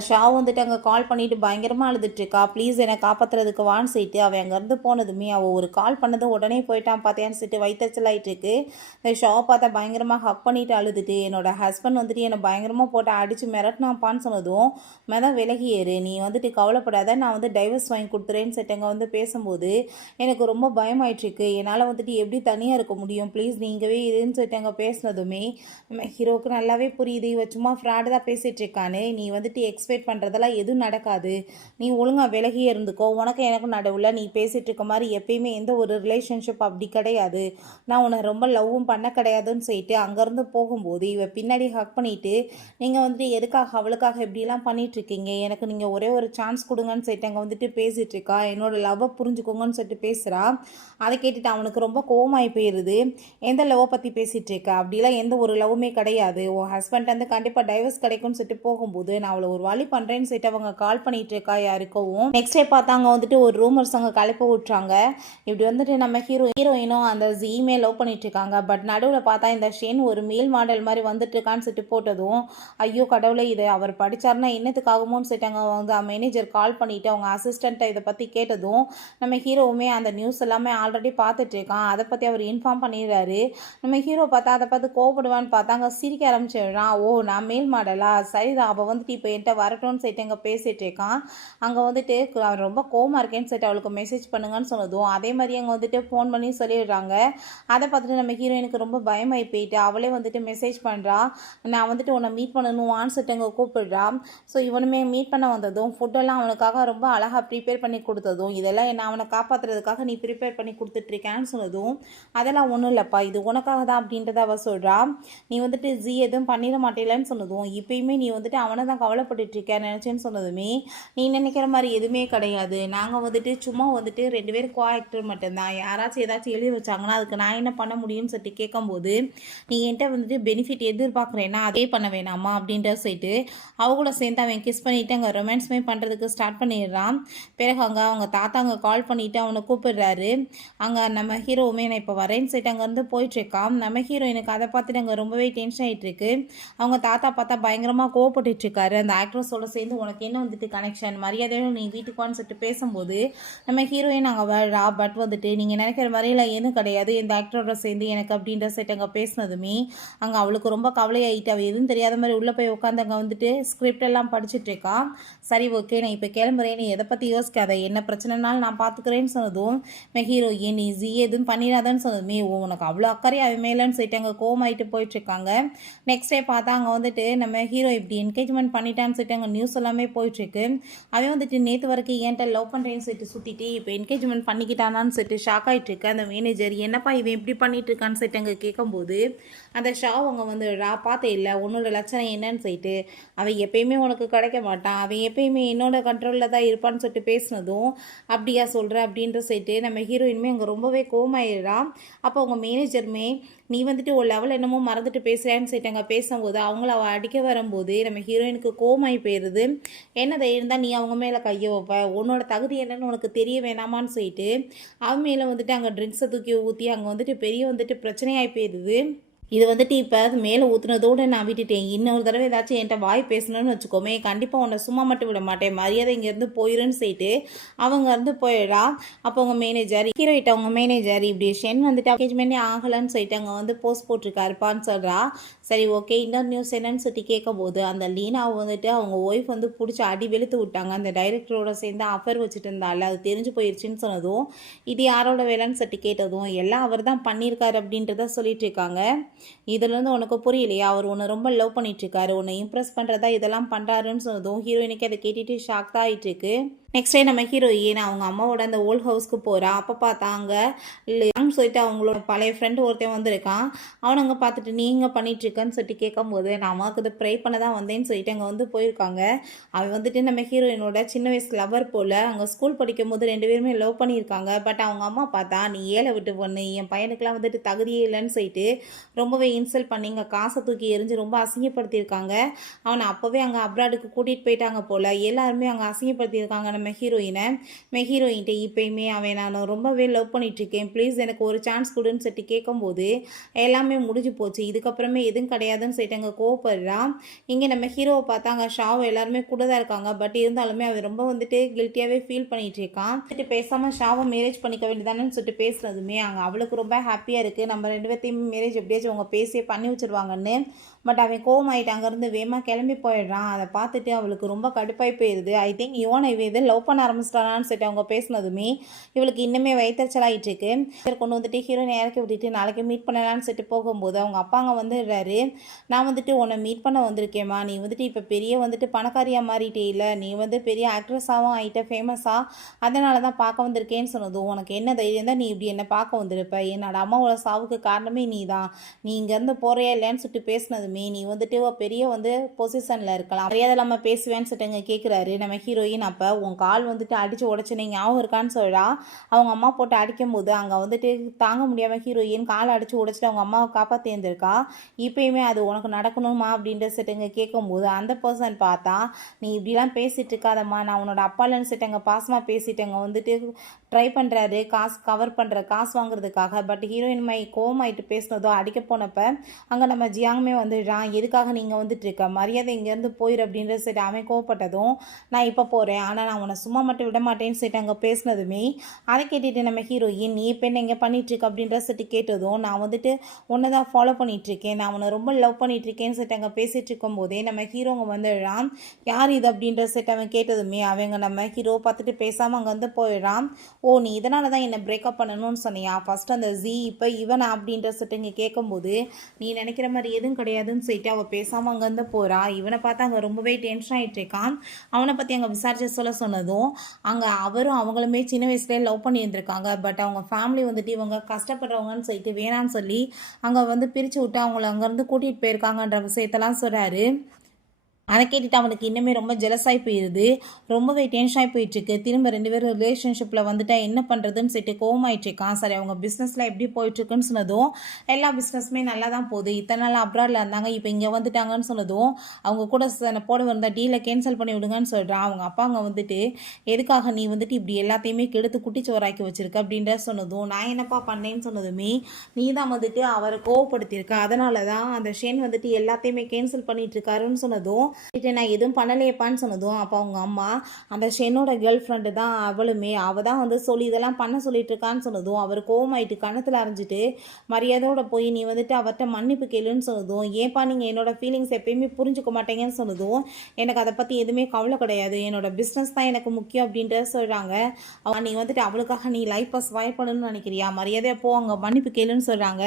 ஷா வந்துட்டு அங்கே கால் பண்ணிட்டு பயங்கரமாக அழுதுட்டு இருக்கா ப்ளீஸ் என்னை காப்பாற்றுறதுக்கு வான்னு சொல்லிட்டு அவன் அங்கேருந்து போனதுமே அவள் ஒரு கால் பண்ணதும் உடனே போயிட்டான் பார்த்தியான்னு சொல்லிட்டு வயிற்றுச்சல் ஆகிட்டுருக்கு இந்த ஷா பார்த்தா பயங்கரமாக ஹக் பண்ணிட்டு அழுதுட்டு என்னோட ஹஸ்பண்ட் வந்துட்டு என்னை பயங்கரமாக போட்டு அடித்து மிரட்டினாப்பான்னு சொன்னதும் மெத விலகி ஏறு. நீ வந்துட்டு கவலைப்படாத. நான் வந்து டைவர்ஸ் வாங்கி கொடுத்துறேன்னு சொல்லிட்டு அங்கே வந்து பேசும்போது எனக்கு ரொம்ப பயமாயிட்டுருக்கு. என்னால் வந்துட்டு எப்படி தனியாக இருக்க முடியும்? ப்ளீஸ் நீங்கவே இதுன்னு சொல்லிட்டு அங்கே பேசினதுமே ஹீரோவுக்கு நல்லாவே புரியுது. இவ சும்மா ஃப்ராடு தான் பேசிகிட்டு இருக்கானே நீ வந்துட்டு எக்ஸ்பெக்ட் பண்ணுறதெல்லாம் எதுவும் நடக்காது. நீ ஒழுங்காக விலகி இருந்துக்கோ. உனக்கு எனக்கும் நடுவில் நீ பேசிகிட்டு இருக்க மாதிரி எப்பயுமே எந்த ஒரு ரிலேஷன்ஷிப் அப்படி கிடையாது. நான் உன்னை ரொம்ப லவ்வும் பண்ண கிடையாதுன்னு சொல்லிட்டு அங்கேருந்து போகும்போது இவ பின்னாடி ஹக் பண்ணிவிட்டு நீங்கள் வந்துட்டு எதுக்காக அவளுக்காக இப்படிலாம் பண்ணிகிட்ருக்கீங்க எனக்கு நீங்கள் ஒரே ஒரு சான்ஸ் கொடுங்கன்னு சொல்லிட்டு அங்கே வந்துட்டு பேசிகிட்டு இருக்கா என்னோட லவ்வை புரிஞ்சுக்கோங்கன்னு சொல்லிட்டு பேசுகிறான் அதை கேட்டுட்டு அவனுக்கு ரொம்ப கோவமாகி போயிடுது எந்த லவ்வை பற்றி பேசிகிட்டு இருக்கா அப்படிலாம் எந்த ஒரு லவ்வுமே கிடையாது. உன் ஹஸ்பண்ட் வந்து கண்டிப்பாக டைவர்ஸ் கிடைக்கும்னு சொல்லிட்டு போகும்போது நான் அவளை ஒரு வழி பண்ணுறேன்னு சொல்லிட்டு அவங்க கால் பண்ணிட்டு இருக்கா யாருக்கவும் நெக்ஸ்ட் டே பார்த்தாங்க வந்துட்டு ஒரு ரூமர்ஸ் அங்கே கலப்ப விட்றாங்க இப்படி வந்துட்டு நம்ம ஹீரோ ஹீரோயினும் அந்த ஜீமே லவ் பண்ணிட்டு இருக்காங்க. பட் நடுவில் பார்த்தா இந்த ஷேன் ஒரு மேல் மாடல் மாதிரி வந்துட்டு இருக்கான்னு சொல்லிட்டு போட்டதும் ஐயோ கடவுளே இது அவர் படிச்சாருன்னா என்னத்துக்காகுமோன்னு சொல்லிட்டு அங்கே வந்து மேனேஜர் கால் பண்ணிட்டு அவங்க அசிஸ்டண்ட்டை இதை பற்றி கேட்டதும் நம்ம ஹீரோவுமே அந்த நியூஸ் எல்லாமே ஆல்ரெடி பார்த்துட்டு இருக்கான். அதை பற்றி அவர் இன்ஃபார்ம் பண்ணிடுறாரு. நம்ம ஹீரோ பார்த்தா அதை பார்த்து கோவப்படுவான்னு பார்த்தா அங்கே சிரிக்க ஆரம்பிச்சிடுறான் ஓ நான் மேல் மாடலா? சரிதான் அவள் வந்துட்டு இப்போ என்கிட்ட வரட்டும்னு சொல்லிட்டு அங்கே பேசிகிட்டு இருக்கான். அங்கே வந்துட்டு அவன் ரொம்ப கோமா இருக்கேன்னு சொல்லிட்டு அவளுக்கு மெசேஜ் பண்ணுங்கன்னு சொன்னதும் அதே மாதிரி அங்கே வந்துட்டு ஃபோன் பண்ணி சொல்லிடுறாங்க. அதை பார்த்துட்டு நம்ம ஹீரோயினுக்கு ரொம்ப பயமாகி போயிட்டு அவளே வந்துட்டு மெசேஜ் பண்ணுறா நான் வந்துட்டு உன்னை மீட் பண்ணணும்னு சொல்லிட்டு அங்கே கூப்பிடுறா. ஸோ இவனுமே மீட் பண்ண வந்ததும் ஃபுட்டெல்லாம் அவனுக்காக ரொம்ப அழகாக ப்ரிப்பேர் பண்ணி கொடுத்ததும் இதெல்லாம் என்ன அவனை காப்பாற்றுறதுக்காக நீ ப்ரிப்பேர் பண்ணி கொடுத்துட்ருக்கேன்னு சொன்னதும் அதெல்லாம் ஒன்றும் இல்லைப்பா இது உனக்காக தான் அப்படின்றத அவள் சொல்கிறா நீ வந்து வந்துட்டு ஜி எதுவும் பண்ணிட மாட்டேலன்னு சொன்னதும் இப்பயுமே நீ வந்துட்டு அவனை தான் கவலைப்பட்டுட்டு இருக்க நினச்சேன்னு சொன்னதுமே நீ நினைக்கிற மாதிரி எதுவுமே கிடையாது. நாங்கள் வந்துட்டு சும்மா வந்துட்டு ரெண்டு பேரும் கோ ஆக்டர் மட்டும்தான். யாராச்சும் ஏதாச்சும் எழுதி வச்சாங்கன்னா அதுக்கு நான் என்ன பண்ண முடியும்னு சொல்லிட்டு கேட்கும்போது நீ என்கிட்ட வந்துட்டு பெனிஃபிட் எதிர்பார்க்குறேன்னா அதே பண்ண வேணாமா அப்படின்ற சொல்லிட்டு அவ சேர்ந்து அவன் கிஸ் பண்ணிட்டு அங்கே ரொமான்ஸ்மே பண்ணுறதுக்கு ஸ்டார்ட் பண்ணிடுறான். பிறகு அங்கே அவங்க தாத்தா அங்கே கால் பண்ணிட்டு அவனை கூப்பிடுறாரு. அங்கே நம்ம ஹீரோவுமே நான் இப்போ வரேன்னு சொல்லிட்டு அங்கேருந்து போயிட்டுருக்கான் நம்ம ஹீரோயினுக்கு அதை பார்த்துட்டு அங்கே ரொம்பவே டென்ஷன் ஆகிட்டு இருக்கு அவங்க தாத்தா பார்த்தா பயங்கரமாக கோவப்பட்டுட்டு இருக்காரு அந்த ஆக்ட்ரஸோட சேர்ந்து உனக்கு என்ன வந்துட்டு கனெக்ஷன் மரியாதையோ நீ வீட்டுக்கு சொல்லிட்டு பேசும்போது நம்ம ஹீரோயின் அங்கே வரா பட் வந்துட்டு நீங்கள் நினைக்கிற வரையில் எதுவும் கிடையாது. இந்த ஆக்டரோட சேர்ந்து எனக்கு அப்படின்ற சைட் அங்கே பேசினதுமே அங்கே அவளுக்கு ரொம்ப கவலையாயிட்டு அவள் எதுவும் தெரியாத மாதிரி உள்ளே போய் உட்காந்து அங்கே வந்துட்டு ஸ்கிரிப்ட் எல்லாம் படிச்சிட்டுருக்கா சரி ஓகே நான் இப்போ கிளம்புறேன். நீ எதை பற்றி யோசிக்காத. என்ன பிரச்சனைனாலும் நான் பார்த்துக்கிறேன்னு சொன்னதும் நம்ம ஹீரோ ஏன் நீ ஜி எதுவும் பண்ணிடாதன்னு சொன்னதுமே ஓ உனக்கு அவ்வளோ அக்கறை அவன் மேலேன்னு சொல்லிட்டு அங்கே கோமாயிட்டு போயிட்டுருக்காங்க நெக்ஸ்ட் டே பார்த்தா அங்கே வந்துட்டு நம்ம ஹீரோ இப்படி என்கேஜ்மெண்ட் பண்ணிட்டான்னு சொல்லிட்டு அங்கே நியூஸ் எல்லாமே போயிட்டுருக்கு. அவன் வந்துட்டு நேற்று வரைக்கும் ஏன்ட்ட லவ் பண்ணுறேன்னு சொல்லிட்டு சுற்றிட்டு இப்போ என்கேஜ்மெண்ட் பண்ணிக்கிட்டானான்னு சொல்லிட்டு ஷாக் ஆகிட்டுருக்கு அந்த மேனேஜர் என்னப்பா இவன் இப்படி பண்ணிட்டு இருக்கான்னு சொல்லிட்டு அங்கே கேட்கும்போது அந்த ஷா அவங்க வந்து ரா பார்த்தே இல்லை. உன்னோட லட்சணம் என்னன்னு சொல்லிட்டு அவன் எப்பயுமே உனக்கு கிடைக்க மாட்டான். அவன் எப்பயுமே என்னோட கண்ட்ரோலில் தான் இருப்பான்னு சொல்லிட்டு பேசினதும் அப்படியா சொல்கிற அப்படின்ற சொல்லிட்டு நம்ம ஹீரோயினுமே அங்கே ரொம்பவே கோமாயிடுறான். அப்போ அவங்க மேனேஜருமே நீ வந்துட்டு ஒரு லெவல் என்னமோ மறந்துட்டு பேசுகிறேன்னு சொல்லிட்டு அங்கே பேசும்போது அவங்கள அவள் அடிக்க வரும்போது நம்ம ஹீரோயினுக்கு கோமாய் போயிடுது என்ன தைரியம் இருந்தால் நீ அவங்க மேலே கையை வைப்ப? உன்னோட தகுதி என்னன்னு உனக்கு தெரிய வேணாமான்னு சொல்லிட்டு அவன் மேலே வந்துட்டு அங்கே ட்ரிங்க்ஸை தூக்கி ஊற்றி அங்கே வந்துட்டு பெரிய வந்துட்டு பிரச்சனையாகி போயிடுது இது வந்துட்டு இப்போ அது மேலே ஊற்றுனதோடு நான் விட்டுட்டேன். இன்னொரு தடவை ஏதாச்சும் என்கிட்ட வாய் பேசணும்னு வச்சுக்கோமே கண்டிப்பாக உன்னை சும்மா மட்டும் விட மாட்டேன். மரியாதை இங்கேருந்து போயிருன்னு சொல்லிட்டு அவங்க இருந்து போயிடா அப்போ அவங்க மேனேஜர் ஹீரோயிட்ட அவங்க மேனேஜர் இப்படி ஷென் வந்துட்டு என்கேஜ்மெண்ட்டே ஆகலைன்னு சொல்லிட்டு அங்கே வந்து போஸ்ட் போட்டிருக்காருப்பான்னு சொல்கிறா சரி ஓகே இன்னொரு நியூஸ் என்னன்னு சொல்லிட்டு கேட்கும்போது அந்த லீனாவை வந்துட்டு அவங்க ஒய்ஃப் வந்து பிடிச்சி அடி வெளுத்து விட்டாங்க. அந்த டைரக்டரோட சேர்ந்து அஃபர் வச்சுட்டு இருந்தால. அது தெரிஞ்சு போயிடுச்சுன்னு சொன்னதும் இது யாரோட வேலைன்னு சொல்லிட்டு கேட்டதும் எல்லாம் அவர் தான் பண்ணியிருக்காரு அப்படின்றத சொல்லிட்டு இருக்காங்க. இதுலேருந்து உனக்கு புரியலையா? அவர் உன்னை ரொம்ப லவ் பண்ணிட்டு இருக்காரு. உன்னை இம்ப்ரெஸ் பண்ணுறதா இதெல்லாம் பண்ணுறாருன்னு சொன்னதும் ஹீரோயினுக்கு அதை கேட்டுட்டு ஷாக் தான் ஆகிட்டு இருக்கு. நெக்ஸ்ட் டே நம்ம ஹீரோயின் அவங்க அம்மாவோட அந்த ஓல்ட் ஹவுஸ்க்கு போகிறா அப்போ பார்த்தாங்க இல்லையான்னு சொல்லிட்டு அவங்களோட பழைய ஃப்ரெண்டு ஒருத்தன் வந்திருக்கான். அவனை அங்கே பார்த்துட்டு நீங்கள் பண்ணிட்டு சொல்லிட்டு கேட்கும்போது நான் அம்மாவுக்கு இதை ப்ரை பண்ண தான் வந்தேன்னு சொல்லிட்டு அங்கே வந்து போயிருக்காங்க. அவன் வந்துட்டு நம்ம ஹீரோயினோட சின்ன வயசு லவர் போல் அங்கே ஸ்கூல் படிக்கும் போது ரெண்டு பேருமே லவ் பண்ணியிருக்காங்க. பட் அவங்க அம்மா பார்த்தா நீ ஏழை விட்டு பொண்ணு என் பையனுக்கெலாம் வந்துட்டு தகுதியே இல்லைன்னு சொல்லிட்டு ரொம்பவே இன்சல்ட் பண்ணி இங்கே காசை தூக்கி எரிஞ்சு ரொம்ப அசிங்கப்படுத்தியிருக்காங்க. அவனை அப்போவே அங்கே அப்ராடுக்கு கூட்டிகிட்டு போயிட்டாங்க போல். எல்லாருமே அங்கே அசிங்கப்படுத்தியிருக்காங்க. நம்ம ஹீரோயினை நம்ம ஹீரோயின்கிட்ட இப்போயுமே அவன் நான் ரொம்பவே லவ் பண்ணிகிட்ருக்கேன் ப்ளீஸ் எனக்கு ஒரு சான்ஸ் கொடுன்னு சொல்லிட்டு கேட்கும்போது எல்லாமே முடிஞ்சு போச்சு. இதுக்கப்புறமே எதுவும் கிடையாதுன்னு சொல்லிட்டு அங்கே கோவப்படுறான் இங்கே நம்ம ஹீரோவை பார்த்தா அங்கே ஷாவை எல்லாருமே கூட தான் இருக்காங்க. பட் இருந்தாலுமே அவன் ரொம்ப வந்துட்டு கில்ட்டியாகவே ஃபீல் பண்ணிகிட்டு இருக்கான் வந்துட்டு பேசாமல் ஷாவை மேரேஜ் பண்ணிக்க வேண்டியதானேன்னு சொல்லிட்டு பேசுகிறதுமே அங்கே அவளுக்கு ரொம்ப ஹாப்பியாக இருக்குது நம்ம ரெண்டு பேர்த்தையும் மேரேஜ் எப்படியாச்சும் அவங்க பேசியே பண்ணி வச்சிருவாங்கன்னு பட் அவன் கோவமாயிட்டு அங்கேருந்து வேகமாக கிளம்பி போயிடுறான். அதை பார்த்துட்டு அவளுக்கு ரொம்ப கடுப்பாகி போயிடுது ஐ திங்க் இவனை இவன் இது லவ் பண்ண ஆரம்பிச்சிட்டானான்னு சொல்லிட்டு அவங்க பேசினதுமே இவளுக்கு இன்னுமே வயிற்றுச்சலாயிட்டு இருக்கு இவர் கொண்டு வந்துட்டு ஹீரோயினை இறக்கி விட்டுட்டு நாளைக்கு மீட் பண்ணலான்னு சொல்லிட்டு போகும்போது அவங்க அப்பாங்க வந்துடுறாரு. நான் வந்துட்டு உன்னை மீட் பண்ண வந்திருக்கேம்மா. நீ வந்துட்டு இப்போ பெரிய வந்துட்டு பணக்காரியாக மாறிட்டே இல்லை. நீ வந்து பெரிய ஆக்ட்ரஸாகவும் ஆகிட்ட ஃபேமஸாக அதனால தான் பார்க்க வந்திருக்கேன்னு சொன்னதும் உனக்கு என்ன தைரியம் தான் நீ இப்படி என்னை பார்க்க வந்திருப்ப? என்னோட அம்மாவோட சாவுக்கு காரணமே நீ தான் நீ இங்கேருந்து போறியா இல்லைன்னு சொல்லிட்டு பேசினதுமே நீ வந்துட்டு ஒரு பெரிய வந்து பொசிஷனில் இருக்கலாம். மரியாதை இல்லாமல் பேசுவேன்னு சொல்லிட்டு இங்கே கேட்குறாரு நம்ம ஹீரோயின் அப்போ உன் கால் வந்துட்டு அடித்து உடச்சினே ஞாபகம் இருக்கான்னு சொல்கிறா அவங்க அம்மா போட்டு அடிக்கும் போது அங்கே வந்துட்டு தாங்க முடியாமல் ஹீரோயின் கால் அடித்து உடச்சிட்டு அவங்க அம்மாவை காப்பாற்றி இருந்திருக்கா இப்பயுமே அது உனக்கு நடக்கணுமா? அப்படின்ற சொல்லிட்டுங்க கேட்கும்போது அந்த பர்சன் பார்த்தா நீ இப்படிலாம் பேசிகிட்டு இருக்காதம்மா. நான் உன்னோட அப்பாலன்னு சொல்லிட்டு அங்கே பாசமாக பேசிட்டேங்க வந்துட்டு ட்ரை பண்ணுறாரு காசு கவர் பண்ணுற காசு வாங்குறதுக்காக. பட் ஹீரோயின் மை கோமாயிட்டு பேசினதோ அடிக்க போனப்போ அங்கே நம்ம ஜியாங்குமே போயிடுறான் எதுக்காக நீங்கள் வந்துட்டு இருக்க? மரியாதை இங்கேருந்து போயிடு அப்படின்ற சரி அவன் கோவப்பட்டதும் நான் இப்போ போகிறேன் ஆனால் நான் உன்னை சும்மா மட்டும் விட மாட்டேன்னு சொல்லிட்டு அங்கே பேசினதுமே அதை கேட்டுட்டு நம்ம ஹீரோயின் நீ இப்போ என்ன இங்கே பண்ணிகிட்ருக்க அப்படின்ற சொல்லிட்டு கேட்டதும் நான் வந்துட்டு உன்னை தான் ஃபாலோ பண்ணிகிட்ருக்கேன் நான் உன்னை ரொம்ப லவ் பண்ணிகிட்ருக்கேன்னு சொல்லிட்டு அங்கே பேசிகிட்டு இருக்கும்போதே நம்ம ஹீரோங்க வந்துடுறான். யார் இது? அப்படின்ற சொல்லிட்டு அவன் கேட்டதுமே அவங்க நம்ம ஹீரோ பார்த்துட்டு பேசாமல் அங்கே வந்து போயிடுறான். ஓ நீ இதனால தான் என்னை பிரேக்கப் பண்ணணும்னு சொன்னியா? ஃபஸ்ட்டு அந்த ஜி இப்போ இவன்? அப்படின்ற சொல்லிட்டு இங்கே கேட்கும்போது நீ நினைக்கிற மாதிரி எதுவும் கிடையாது. கிடையாதுன்னு சொல்லிட்டு அவள் பேசாமல் அங்கேருந்து போகிறா இவனை பார்த்து அங்கே ரொம்பவே டென்ஷன் ஆகிட்டு இருக்கான். அவனை பற்றி அங்கே விசாரிச்சு சொல்ல சொன்னதும் அங்கே அவரும் அவங்களுமே சின்ன வயசுலேயே லவ் பண்ணி இருந்திருக்காங்க பட் அவங்க ஃபேமிலி வந்துட்டு இவங்க கஷ்டப்படுறவங்கன்னு சொல்லிட்டு வேணான்னு சொல்லி அங்கே வந்து பிரித்து விட்டு அவங்கள அங்கேருந்து கூட்டிகிட்டு போயிருக்காங்கன்ற விஷயத்தெல்லாம் சொல்கிறாரு அதை கேட்டுட்டு அவனுக்கு இன்னுமே ரொம்ப ஜெலஸாகி போயிடுது ரொம்பவே டென்ஷன் ஆகி போயிட்டுருக்கு. திரும்ப ரெண்டு பேரும் ரிலேஷன்ஷிப்பில் வந்துட்டா என்ன பண்ணுறதுன்னு சொல்லிட்டு கோவமாயிட்டுருக்கான் சரி அவங்க பிஸ்னஸில் எப்படி போயிட்டுருக்குன்னு சொன்னதும் எல்லா பிஸ்னஸுமே நல்லா தான் போகுது. இத்தனை நாள் அப்ராடில் இருந்தாங்க இப்போ இங்கே வந்துட்டாங்கன்னு சொன்னதும் அவங்க கூட போட வந்த டீலை கேன்சல் பண்ணி விடுங்கன்னு சொல்கிறான் அவங்க அப்பா அவங்க வந்துட்டு எதுக்காக நீ வந்துட்டு இப்படி எல்லாத்தையுமே கெடுத்து குட்டிச்சோராக்கி வச்சிருக்க? அப்படின்ற சொன்னதும் நான் என்னப்பா பண்ணேன்னு சொன்னதுமே நீ தான் வந்துட்டு அவரை கோவப்படுத்தியிருக்க. அதனால தான் அந்த ஷேன் வந்துட்டு எல்லாத்தையுமே கேன்சல் பண்ணிட்டு இருக்காருன்னு சொன்னதும் இது நான் எதுவும் பண்ணலையப்பான்னு சொன்னதும் அப்போ அவங்க அம்மா அந்த ஷென்னோட கேர்ள் ஃப்ரெண்டு தான் அவளுமே அவள் தான் வந்து சொல்லி இதெல்லாம் பண்ண சொல்லிட்டு இருக்கான்னு சொன்னதும் அவர் கோவமாயிட்டு கணத்தில் அரைஞ்சிட்டு மரியாதையோட போய் நீ வந்துட்டு அவர்கிட்ட மன்னிப்பு கேளுன்னு சொன்னதும் ஏன்ப்பா நீங்கள் என்னோட ஃபீலிங்ஸ் எப்பயுமே புரிஞ்சுக்க மாட்டேங்கன்னு சொன்னதும் எனக்கு அதை பற்றி எதுவுமே கவலை கிடையாது என்னோட பிஸ்னஸ் தான் எனக்கு முக்கியம் அப்படின்ட்டு சொல்கிறாங்க அவன் நீ வந்துட்டு அவளுக்காக நீ லைஃப்பை ஸ்வைப் பண்ணணும்னு நினைக்கிறியா? மரியாதையாக போ அங்கே மன்னிப்பு கேளுன்னு சொல்கிறாங்க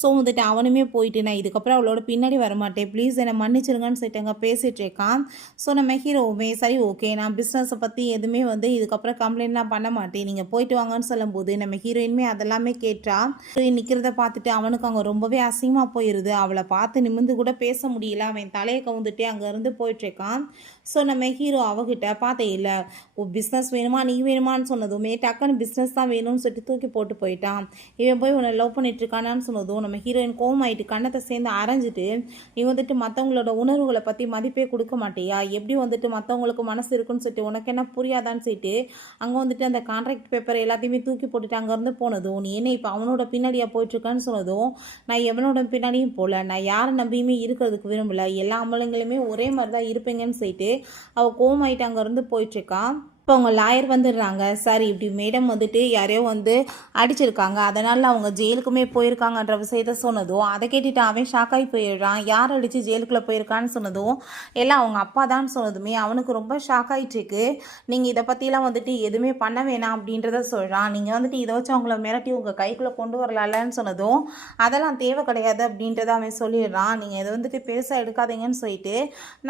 ஸோ வந்துட்டு அவனுமே போயிட்டு நான் இதுக்கப்புறம் அவளோட பின்னாடி வரமாட்டேன். ப்ளீஸ் என்னை மன்னிச்சிருங்கன்னு சொல்லிட்டு அங்கே பேச பேசிகிட்ருக்கான் ஸோ நம்ம ஹீரோவுமே சரி ஓகே நான் பிஸ்னஸை பற்றி எதுவுமே வந்து இதுக்கப்புறம் கம்ப்ளைண்ட்லாம் பண்ண மாட்டேன். நீங்கள் போயிட்டு வாங்கன்னு சொல்லும்போது நம்ம ஹீரோயினுமே அதெல்லாமே கேட்டா ஹீரோயின் நிற்கிறத பார்த்துட்டு அவனுக்கு அங்கே ரொம்பவே அசிங்கமாக போயிடுது அவளை பார்த்து நிமிந்து கூட பேச முடியல. அவன் தலையை கவுந்துட்டே அங்கேருந்து போயிட்டுருக்கான். ஸோ நம்ம ஹீரோ அவகிட்ட பார்த்தே இல்லை. ஓ பிஸ்னஸ் வேணுமா? நீ வேணுமான்னு சொன்னதுமே டக்குன்னு பிஸ்னஸ் தான் வேணும்னு சொல்லிட்டு தூக்கி போட்டு போயிட்டான். இவன் போய் உன்னை லவ் பண்ணிட்டு இருக்கானான்னு சொன்னதும் நம்ம ஹீரோயின் கோமாயிட்டு கண்ணத்தை சேர்ந்து அரைஞ்சிட்டு நீ வந்துட்டு மற்றவங்களோட உணர்வுகளை பற்றி மதிப்பே கொடுக்க மாட்டியா? எப்படி வந்துட்டு மற்றவங்களுக்கு மனசு இருக்குன்னு சொல்லிட்டு உனக்கு என்ன புரியாதான்னு சொல்லிட்டு அங்கே வந்துட்டு அந்த கான்ட்ராக்ட் பேப்பர் எல்லாத்தையுமே தூக்கி போட்டுட்டு அங்கேருந்து போனதும் நீ என்ன இப்போ அவனோட பின்னாடியாக போயிட்டுருக்கான்னு சொன்னதும் நான் எவனோட பின்னாடியும் போகல நான் யாரை நம்பியுமே இருக்கிறதுக்கு விரும்பல. எல்லா அம்பளங்களுமே ஒரே மாதிரி தான் இருப்பீங்கன்னு சொல்லிட்டு அவள் கோமாயிட்டு அங்கேருந்து போயிட்டுருக்கான் இப்போ அவங்க லாயர் வந்துடுறாங்க. சார் இப்படி மேடம் வந்துட்டு யாரையோ வந்து அடிச்சிருக்காங்க. அதனால் அவங்க ஜெயிலுக்குமே போயிருக்காங்கன்ற விஷயத்த சொன்னதும் அதை கேட்டுட்டு அவன் ஷாக்காகி போயிடுறான். யார் அடித்து ஜெயிலுக்குள்ளே போயிருக்கான்னு சொன்னதும் எல்லாம் அவங்க அப்பா தான் சொன்னதுமே அவனுக்கு ரொம்ப ஷாக் ஆகிட்டுருக்கு நீங்கள் இதை பற்றிலாம் வந்துட்டு எதுவுமே பண்ண வேணாம் அப்படின்றத சொல்கிறான் நீங்கள் வந்துட்டு இதை வச்சு அவங்கள மிரட்டி உங்கள் கைக்குள்ளே கொண்டு வரலாம்லன்னு சொன்னதும் அதெல்லாம் தேவை கிடையாது அப்படின்றத அவன் சொல்லிடுறான். நீங்கள் இதை வந்துட்டு பெருசாக எடுக்காதீங்கன்னு சொல்லிட்டு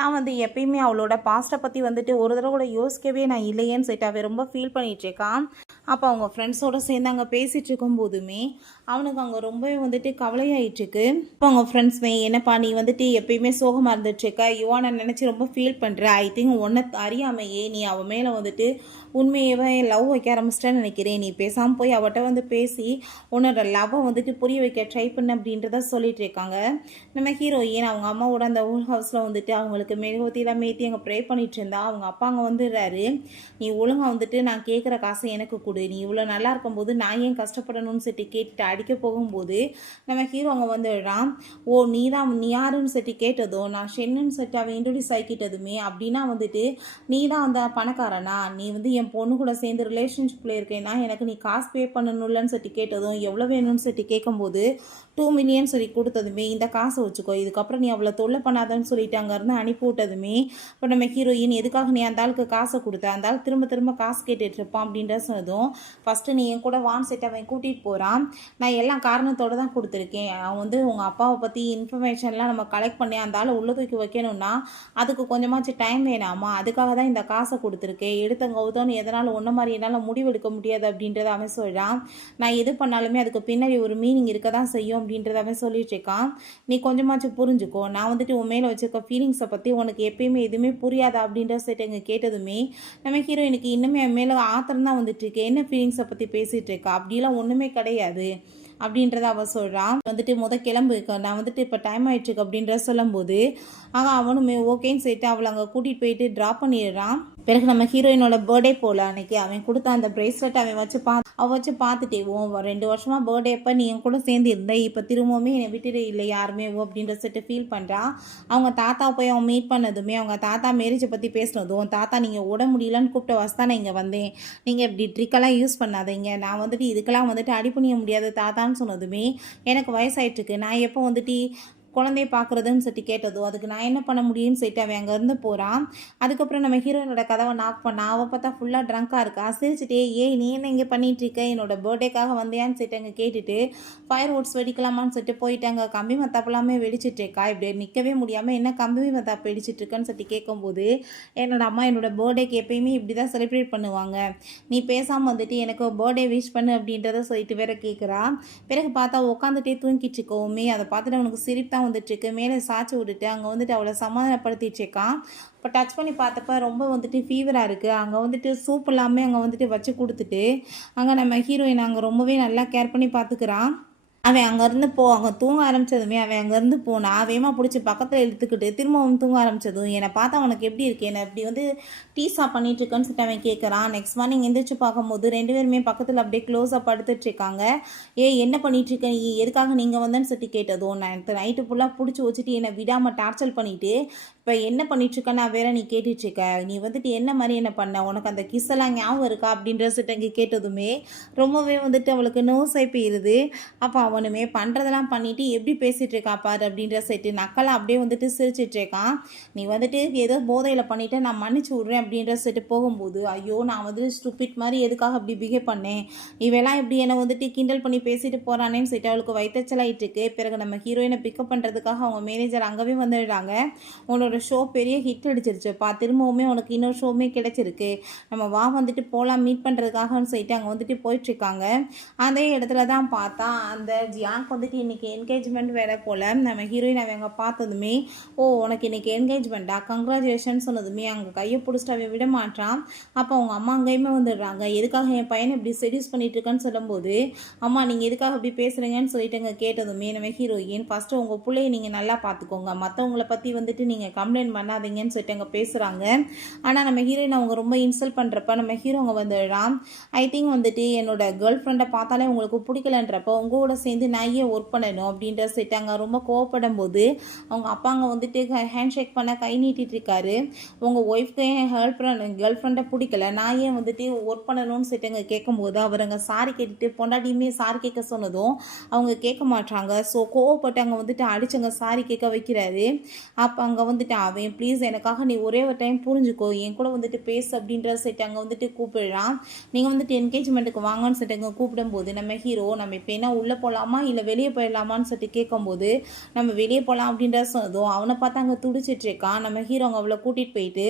நான் வந்து எப்பயுமே அவளோட பாஸ்ட்டை பற்றி வந்துட்டு ஒரு தடவை கூட யோசிக்கவே நான் இல்லை. இல்லையேன்னு சொல்லிட்டு அவன் ரொம்ப ஃபீல் பண்ணிட்டு இருக்கான் அப்போ அவங்க ஃப்ரெண்ட்ஸோடு சேர்ந்து அங்கே பேசிகிட்டு இருக்கும்போதுமே அவனுக்கு அங்கே ரொம்பவே வந்துட்டு கவலையாயிட்டுருக்கு. இப்போ அவங்க ஃப்ரெண்ட்ஸ்மே என்னப்பா நீ வந்துட்டு எப்பயுமே சோகமாக இருந்துட்டுருக்க? யுவானை நினச்சி ரொம்ப ஃபீல் பண்ணுற ஐ திங்க் ஒன்றை அறியாமையே நீ அவன் மேலே வந்துட்டு உண்மையவே லவ் வைக்க ஆரம்பிச்சிட்டேன்னு நினைக்கிறேன். நீ பேசாமல் போய் அவட்ட வந்து பேசி உன்னோட லவ்வை வந்துட்டு புரிய வைக்க ட்ரை பண்ண அப்படின்றத சொல்லிட்டு இருக்காங்க. நம்ம ஹீரோயின் அவங்க அம்மாவோட அந்த ஊர் ஹவுஸில் வந்துட்டு அவங்களுக்கு மெழுகுவத்திலாம் மேத்தி அங்கே ப்ரே பண்ணிட்டு இருந்தா அவங்க அப்பா அங்கே வந்துடுறாரு. நீ ஒழுங்காக வந்துட்டு நான் கேட்குற காசை எனக்கு கொடு. கொடு நீ இவ்வளோ நல்லா இருக்கும்போது நான் ஏன் கஷ்டப்படணும்னு சொல்லிட்டு கேட்டுட்டு அடிக்க போகும்போது நம்ம ஹீரோ அங்கே வந்துடுறான் ஓ நீ தான் நீ யாருன்னு சொல்லிட்டு கேட்டதோ நான் ஷென்னுன்னு சொல்லிட்டு அவன் இன்ட்ரடியூஸ் ஆகிக்கிட்டதுமே அப்படின்னா வந்துட்டு நீ தான் அந்த பணக்காரனா? நீ வந்து என் பொண்ணு கூட சேர்ந்து ரிலேஷன்ஷிப்பில் இருக்கேன்னா எனக்கு நீ காசு பே பண்ணணும்லன்னு சொல்லிட்டு கேட்டதும் எவ்வளோ வேணும்னு சொல்லிட்டு கேட்கும்போது டூ மில்லியன் சொல்லி கொடுத்ததுமே இந்த காசை வச்சுக்கோ இதுக்கப்புறம் நீ அவ்வளோ தொல்லை பண்ணாதன்னு சொல்லிட்டு அங்கேருந்து அனுப்பி விட்டதுமே இப்போ நம்ம ஹீரோயின் எதுக்காக நீ அந்த ஆளுக்கு காசை கொடுத்த? அந்த ஆள் திரும்ப திரும்ப காசு கேட்டுட்டு இருப்பான் அப்படின்ற சொன்னதும் ஃபஸ்ட்டு நீ என் கூட வான் செட் அவன் கூட்டிகிட்டு போகிறான் நான் எல்லா காரணத்தோடு தான் கொடுத்துருக்கேன். அவன் வந்து உங்கள் அப்பாவை பற்றி இன்ஃபர்மேஷன்லாம் நம்ம கலெக்ட் பண்ணி அந்த ஆளை உள்ள தூக்கி வைக்கணும்னா அதுக்கு கொஞ்சமாச்சும் டைம் வேணாமா? அதுக்காக தான் இந்த காசை கொடுத்துருக்கேன். எடுத்த கௌதம்னு எதனால் ஒன்றை மாதிரி என்னால் முடிவெடுக்க முடியாது அப்படின்றத அவன் சொல்கிறான் நான் எது பண்ணாலுமே அதுக்கு பின்னாடி ஒரு மீனிங் இருக்க தான் செய்யும் அப்படின்றத அவன் சொல்லிட்டு இருக்கான். நீ கொஞ்சமாச்சும் புரிஞ்சுக்கோ. நான் வந்துட்டு உன் மேலே வச்சுருக்க ஃபீலிங்ஸை பற்றி உனக்கு எப்பயுமே எதுவுமே புரியாதா அப்படின்ற சைட் எங்கள் கேட்டதுமே நம்ம ஹீரோயினுக்கு இன்னுமே என் மேலே ஆத்திரம் தான் வந்துட்டு இருக்கேன் என்ன ஃபீலிங்ஸை பற்றி பேசிகிட்டு இருக்கா? அப்படிலாம் ஒன்றுமே கிடையாது. அப்படின்றத அவள் சொல்கிறான் வந்துட்டு முத கிளம்பு. நான் வந்துட்டு இப்போ டைம் ஆகிட்டுருக்கு அப்படின்ற சொல்லும்போது ஆக அவனுமே ஓகேன்னு சொல்லிட்டு அவளை அங்கே கூட்டிகிட்டு போயிட்டு ட்ராப் பண்ணிடுறான். பிறகு நம்ம ஹீரோயினோட பர்த்டே போல அன்னைக்கு அவன் கொடுத்த அந்த பிரேஸ்லெட் அவன் வச்சு பா அவ வச்சு பார்த்துட்டே ஓ ரெண்டு வருஷமா பர்த்டே அப்போ நீ என் கூட சேர்ந்து இருந்த இப்போ திரும்பவுமே என்னை விட்டுட்டு இல்லை யாருமே ஓ அப்படின்ற சொல்லிட்டு ஃபீல் பண்ணுறான் அவங்க தாத்தா போய் அவன் மீட் பண்ணதுமே அவங்க தாத்தா மேரேஜை பற்றி பேசினதும் தாத்தா நீங்கள் உட முடியலன்னு கூப்பிட்ட வசதான் இங்கே வந்தேன். நீங்கள் இப்படி ட்ரிக்கெல்லாம் யூஸ் பண்ணாதீங்க. நான் வந்துட்டு இதுக்கெல்லாம் வந்துட்டு அடி பண்ணிய முடியாது தாத்தான்னு சொன்னதுமே எனக்கு வயசாயிட்டுருக்கு நான் எப்போ வந்துட்டு குழந்தைய பார்க்குறதுன்னு சொல்லிட்டு கேட்டதும் அதுக்கு நான் என்ன பண்ண முடியும்னு சொல்லிட்டு அவன் அங்கேருந்து போகிறான் அதுக்கப்புறம் நம்ம ஹீரோனோட கதவை நாக் பண்ணா அவள் பார்த்தா ஃபுல்லாக ட்ரங்காக இருக்கா. சிரிச்சுட்டே ஏய் நீ என்ன இங்கே பண்ணிகிட்டு இருக்க? என்னோட பர்த்டேக்காக வந்தியான்னு சொல்லிட்டு அங்கே கேட்டுட்டு ஃபயர் வுட்ஸ் வெடிக்கலாமான்னு சொல்லிட்டு போயிட்டாங்க கம்பி மத்தாப்பெல்லாமே வெடிச்சிட்டு இருக்கா. இப்படி நிற்கவே முடியாமல் என்ன கம்பி மத்தாப்பு வெடிச்சிட்டு இருக்கேன்னு சொல்லிட்டு கேட்கும்போது என்னோட அம்மா என்னோட பர்த்டேக்கு எப்பயுமே இப்படி தான் செலிப்ரேட் பண்ணுவாங்க. நீ பேசாமல் வந்துட்டு எனக்கு பர்த்டே விஷ் பண்ணு அப்படின்றத சொல்லிட்டு வேற கேட்குறா பிறகு பார்த்தா உட்காந்துட்டே தூங்கிட்டு இருக்கோமே அதை பார்த்துட்டு அவனுக்கு சிரிப்பு தான் வந்துட்டுருக்கு. மேலே சாய்ச்சி விட்டுட்டு அங்கே வந்துட்டு அவளை சமாதானப்படுத்திட்டு இருக்கான் இப்போ டச் பண்ணி பார்த்தப்ப ரொம்ப வந்துட்டு ஃபீவராக இருக்குது அங்கே வந்துட்டு சூப் எல்லாமே அங்கே வந்துட்டு வச்சு கொடுத்துட்டு அங்கே நம்ம ஹீரோயின் அங்கே ரொம்பவே நல்லா கேர் பண்ணி பார்த்துக்கிறான் அவன் அங்கேருந்து போ அங்கே தூங்க ஆரம்பிச்சதுமே அவன் அங்கேருந்து போனா வேகமாக பிடிச்சி பக்கத்தில் இழுத்துக்கிட்டு திரும்பவும் தூங்க ஆரம்பித்ததும் என்னை பார்த்தா அவனுக்கு எப்படி இருக்கு? என்னை இப்படி வந்து டீ பண்ணிட்டு இருக்கேன்னு சொல்லிட்டு அவன் கேட்குறான் நெக்ஸ்ட் மார்னிங் எந்திரிச்சு பார்க்கும்போது ரெண்டு பேருமே பக்கத்தில் அப்படியே க்ளோஸாக படுத்துட்டு இருக்காங்க. ஏ என்ன பண்ணிட்டு நீ? எதுக்காக நீங்கள் வந்தேன்னு சொல்லிட்டு கேட்டதும் நான் நைட்டு ஃபுல்லாக பிடிச்சி வச்சுட்டு என்னை விடாமல் டார்ச்சர் பண்ணிவிட்டு இப்போ என்ன பண்ணிட்டுருக்க நான் வேற நீ கேட்டுட்ருக்க நீ வந்துட்டு என்ன மாதிரி என்ன பண்ண? உனக்கு அந்த கிஸ் எல்லாம் ஞாபகம் இருக்கா? அப்படின்ற சொல்லிட்டு கேட்டதுமே ரொம்பவே வந்துட்டு அவளுக்கு நோஸாய் போயிருது. அப்போ அவனுமே பண்ணுறதெல்லாம் பண்ணிட்டு எப்படி பேசிகிட்டு இருக்கா பாரு அப்படின்ற செட்டு நக்கலை அப்படியே வந்துட்டு சிரிச்சிட்ருக்கான் நீ வந்துட்டு ஏதோ போதையில் பண்ணிவிட்டு நான் மன்னிச்சு விட்றேன் அப்படின்ற செட்டு போகும்போது ஐயோ நான் வந்துட்டு ஸ்டூபிட் மாதிரி எதுக்காக அப்படி பிஹேவ் பண்ணேன்? இவெல்லாம் இப்படி என்னை வந்துட்டு கிண்டல் பண்ணி பேசிட்டு போகிறானேன்னு சொல்லிட்டு அவளுக்கு வைத்தச்சலாயிட்டு இருக்கு பிறகு நம்ம ஹீரோயினை பிக்கப் பண்ணுறதுக்காக அவங்க மேனேஜர் அங்கேவே வந்துடுறாங்க. உன்னோட என்னோட ஷோ பெரிய ஹிட் அடிச்சிருச்சுப்பா திரும்பவுமே உனக்கு இன்னொரு ஷோவுமே கிடைச்சிருக்கு. நம்ம வா வந்துட்டு போகலாம் மீட் பண்ணுறதுக்காகன்னு சொல்லிட்டு அங்கே வந்துட்டு போயிட்டுருக்காங்க. அதே இடத்துல தான் பார்த்தா அந்த ஜியாக்கு வந்துட்டு இன்றைக்கி என்கேஜ்மெண்ட் வேலை போல். நம்ம ஹீரோயின் அவங்க பார்த்ததுமே ஓ உனக்கு இன்றைக்கி என்கேஜ்மெண்ட்டா கங்க்ராச்சுலேஷன் சொன்னதுமே அவங்க கையை பிடிச்சிட்டு அவன் விட மாட்டான். அப்போ அவங்க அம்மா அங்கேயுமே வந்துடுறாங்க. எதுக்காக என் பையனை இப்படி செடியூஸ் பண்ணிகிட்ருக்கேன்னு சொல்லும்போது அம்மா நீங்கள் எதுக்காக இப்படி பேசுகிறீங்கன்னு சொல்லிட்டு அங்கே கேட்டதுமே நம்ம ஹீரோயின் ஃபஸ்ட்டு உங்கள் பிள்ளைய நீங்கள் நல்லா பார்த்துக்கோங்க. மற்றவங்கள பற்றி வந்துட்டு நீங்கள் கம்ப்ளைண்ட் பண்ணாதீங்கன்னு சொல்லிட்டு அங்கே பேசுகிறாங்க ஆனால் நம்ம ஹீரோயின் அவங்க ரொம்ப இன்சல்ட் பண்ணுறப்ப நம்ம ஹீரோ அவங்க வந்துடுறான். ஐ திங்க் வந்துட்டு என்னோட கேர்ள் ஃப்ரெண்டை பார்த்தாலே உங்களுக்கு பிடிக்கலன்றப்போ உங்க கூட சேர்ந்து நான் ஏன் ஒர்க் பண்ணணும் அப்படின்ற சொல்லிட்டு அங்கே ரொம்ப கோவப்படும் போது அவங்க அப்பாங்க வந்துட்டு ஹேண்ட் ஷேக் பண்ண கை நீட்டிட்டு இருக்காரு. உங்கள் ஒய்ஃப்க்கு ஏன் கேர்ள் ஃப்ரெண்ட் கேர்ள் ஃப்ரெண்டை பிடிக்கல நான் ஏன் வந்துட்டு ஒர்க் பண்ணணும்னு சொல்லிட்டு அங்கே கேட்கும்போது அவர் அங்கே சாரி கேட்டுட்டு பொண்டாட்டியுமே சாரி கேட்க சொன்னதும் அவங்க கேட்க மாட்டாங்க ஸோ கோவப்பட்டு அங்கே வந்துட்டு அடிச்சவங்க சாரி கேட்க வைக்கிறாரு. அப்போ அங்கே வந்துட்டு அவன் ப்ளீஸ் எனக்காக நீ ஒரே ஒரு டைம் புரிஞ்சுக்கோ. என் கூட வந்துட்டு பேசு அப்படின்ற சொல்லிட்டு அங்கே வந்துட்டு கூப்பிடுறான். நீங்கள் வந்துட்டு என்கேஜ்மெண்ட்டுக்கு வாங்கன்னு சொல்லிட்டு அங்கே கூப்பிடும்போது நம்ம ஹீரோ நம்ம இப்போ என்ன உள்ளே போகலாமா இல்லை வெளியே போயிடலாமான்னு சொல்லிட்டு கேட்கும்போது நம்ம வெளியே போகலாம் அப்படின்ற சொன்னதும் அவனை பார்த்து அங்கே துடிச்சிட்டு இருக்கான். நம்ம ஹீரோ அங்கே அவளை கூட்டிகிட்டு போயிட்டு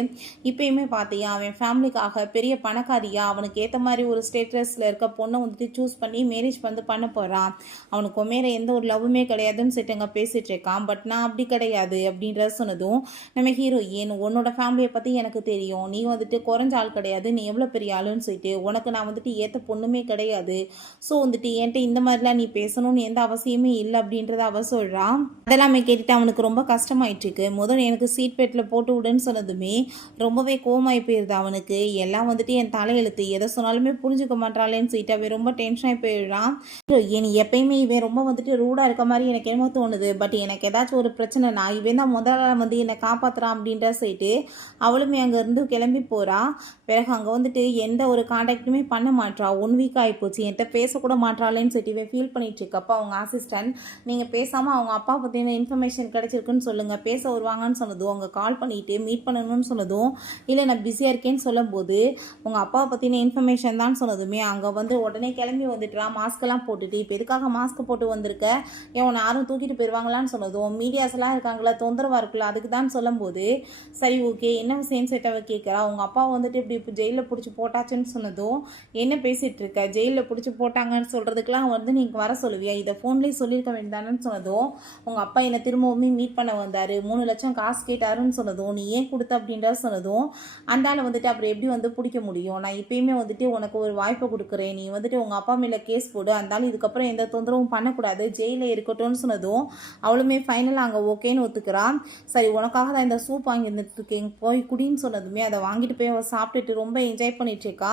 இப்போயுமே பார்த்தியா அவன் ஃபேமிலிக்காக பெரிய பணக்காரியா. அவனுக்கு ஏற்ற மாதிரி ஒரு ஸ்டேட்டஸில் இருக்க பொண்ணை வந்துட்டு சூஸ் பண்ணி மேரேஜ் வந்து பண்ண போகிறான் அவனுக்கு மேலே எந்த ஒரு லவ்வுமே கிடையாதுன்னு சொல்லிட்டு அங்கே பேசிகிட்டு இருக்கான். பட் நான் அப்படி கிடையாது அப்படின்ற சொன்னதும் நம்ம ஹீரோ ஏன் உன்னோட ஃபேமிலியை பற்றி எனக்கு தெரியும். நீ வந்துட்டு குறைஞ்ச ஆள் கிடையாது. நீ எவ்வளோ பெரிய ஆளுன்னு சொல்லிட்டு உனக்கு நான் வந்துட்டு ஏற்ற பொண்ணுமே கிடையாது. ஸோ வந்துட்டு என்கிட்ட இந்த மாதிரிலாம் நீ பேசணும்னு எந்த அவசியமே இல்லை அப்படின்றத அவ சொல்கிறான் அதெல்லாமே கேட்டுட்டு அவனுக்கு ரொம்ப கஷ்டமாயிட்டு இருக்கு. முதல்ல எனக்கு சீட் பெட்டில் போட்டு விடுன்னு சொன்னதுமே ரொம்பவே கோமாயி போயிருது அவனுக்கு. எல்லாம் வந்துட்டு என் தலையெழுத்து. எதை சொன்னாலுமே புரிஞ்சுக்க மாட்டாளேன்னு சொல்லிட்டு அவன் ரொம்ப டென்ஷனாகி போயிடுறான். என் எப்பயுமே இவன் ரொம்ப வந்துட்டு ரூடாக இருக்க மாதிரி எனக்கு என்னமோ தோணுது. பட் எனக்கு ஏதாச்சும் ஒரு பிரச்சனைனா இவன் தான் முதல்ல வந்து என்னை காப்பாற்றுறான் அப்படின்ற சொல்லிட்டு அவளுமே அங்கேருந்து கிளம்பி போகிறா பிறகு அங்கே வந்துட்டு எந்த ஒரு காண்டாக்டுமே பண்ண மாட்டா ஒன் வீக் ஆகிப்போச்சு என்கிட்ட பேசக்கூட மாட்றாளேன்னு சொல்லிட்டு ஃபீல் பண்ணிட்டு இருக்கப்போ அவங்க அசிஸ்டன்ட் நீங்கள் பேசாமல் அவங்க அப்பா பற்றின இன்ஃபர்மேஷன் கிடச்சிருக்குன்னு சொல்லுங்கள் பேச வருவாங்கன்னு சொன்னதும் அவங்க கால் பண்ணிட்டு மீட் பண்ணணும்னு சொன்னதும் இல்லை நான் பிஸியாக இருக்கேன்னு சொல்லும்போது உங்கள் அப்பாவை பற்றின இன்ஃபர்மேஷன் தான் சொன்னதுமே. அங்கே வந்து உடனே கிளம்பி வந்துட்டுறான் மாஸ்க்கெல்லாம் போட்டுட்டு இப்போ எதுக்காக மாஸ்க் போட்டு வந்திருக்க? ஏன் உன்னை யாரும் தூக்கிட்டு போயிடுவாங்களான்னு சொன்னதும் மீடியாஸ்லாம் இருக்காங்களா தொந்தரவாக இருக்குல்ல அதுக்கு தான் சொல்லும்போது சரி ஓகே என்ன விஷயம் செட்டாவை கேட்குறா உங்கள் அப்பா வந்துட்டு இப்படி இப்போ ஜெயிலில் பிடிச்சி போட்டாச்சுன்னு சொன்னதும் என்ன பேசிகிட்டு இருக்க? ஜெயிலில் பிடிச்சி போட்டாங்கன்னு சொல்கிறதுக்கெலாம் வந்து நீங்கள் வர சொல்லுவியா? இதை ஃபோன்லேயே சொல்லியிருக்க வேண்டியதானு சொன்னதும் உங்கள் அப்பா என்னை திரும்பவுமே மீட் பண்ண வந்தார். மூணு லட்சம் காசு கேட்டாருன்னு சொன்னதும் நீ ஏன் கொடுத்த அப்படின்றத சொன்னதும் அந்த ஆளை வந்துட்டு அப்புறம் எப்படி வந்து பிடிக்க முடியும்? நான் இப்பயுமே வந்துட்டு உனக்கு ஒரு வாய்ப்பை கொடுக்குறேன். நீ வந்துட்டு உங்கள் அப்பா மேலே கேஸ் போடு. அந்த ஆள் இதுக்கப்புறம் எந்த தொந்தரவும் பண்ணக்கூடாது. ஜெயிலில் இருக்கட்டும்னு சொன்னதும் அவளுமே ஃபைனலாக அங்கே ஓகேன்னு ஒத்துக்கிறான் சரி உனக்காக தான் இந்த சூப் வாங்கி இருக்கேன் போய் குடின்னு சொன்னதுமே அதை வாங்கிட்டு போய் அவள் சாப்பிட்டுட்டு ரொம்ப என்ஜாய் பண்ணிகிட்ருக்கா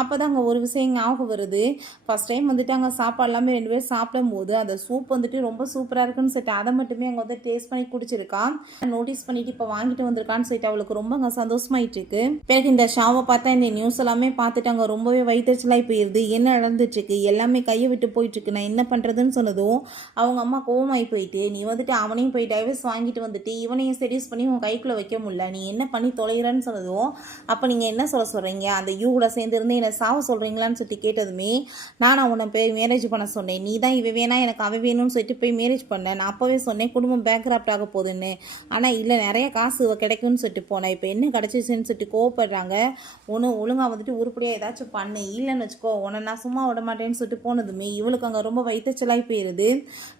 அப்போ தான் அங்கே ஒரு விஷயம் ஞாபகம் வருது. ஃபஸ்ட் டைம் வந்துட்டு அங்கே சாப்பாடு எல்லாமே ரெண்டு பேரும் சாப்பிடும் போது அந்த சூப் வந்துட்டு ரொம்ப சூப்பராக இருக்குன்னு சொல்லிட்டு அதை மட்டுமே அங்கே வந்து டேஸ்ட் பண்ணி குடிச்சிருக்கா. நோட்டீஸ் பண்ணிட்டு இப்போ வாங்கிட்டு வந்திருக்கான்னு சொல்லிட்டு அவளுக்கு ரொம்ப அங்கே சந்தோஷமாயிட்டு இருக்கு பிறகு இந்த ஷாவை பார்த்தா இந்த நியூஸ் எல்லாமே பார்த்துட்டு அங்கே ரொம்பவே வயிற்றுச்சலாகி போயிருது என்ன நடந்துட்டுருக்கு? எல்லாமே கையை விட்டு போயிட்டுருக்கு. நான் என்ன பண்ணுறதுன்னு சொன்னதும் அவங்க அம்மா கோவமாகி போயிட்டு நீ வந்துட்டு அவனையும் போய் டைவர்ஸ் வாங்கிட்டு வந்துட்டு இவனையும் செடியூஸ் பண்ணி உன் கைக்குள்ளே வைக்க முடியல. நீ என்ன பண்ணி தொலைகிறன்னு சொன்னதும் அப்போ நீங்கள் என்ன சொல்ல சொல்கிறீங்க அந்த யூ கூட சேர்ந்து இருந்து என்னை சாவ சொல்கிறீங்களான்னு சொல்லிட்டு கேட்டதுமே நான் உன்னை போய் மேரேஜ் பண்ண சொன்னேன். நீ தான் இவ வேணா எனக்கு அவ வேணும்னு சொல்லிட்டு போய் மேரேஜ் பண்ணேன் நான் அப்போவே சொன்னேன் குடும்பம் பேக்ராப்ட் ஆக போகுதுன்னு. ஆனால் இல்லை நிறைய காசு கிடைக்கும்னு சொல்லிட்டு போனேன். இப்போ என்ன கிடச்சிச்சுன்னு சொல்லிட்டு கோவப்படுறாங்க. ஒன்று ஒழுங்காக வந்துட்டு உருப்படியாக ஏதாச்சும் பண்ணு. இல்லைன்னு வச்சுக்கோ உன்னை நான் சும்மா விட மாட்டேன்னு சொல்லிட்டு போனதுமே இவளுக்கு அங்கே ரொம்ப வைத்தச்சலாகி போயிடுது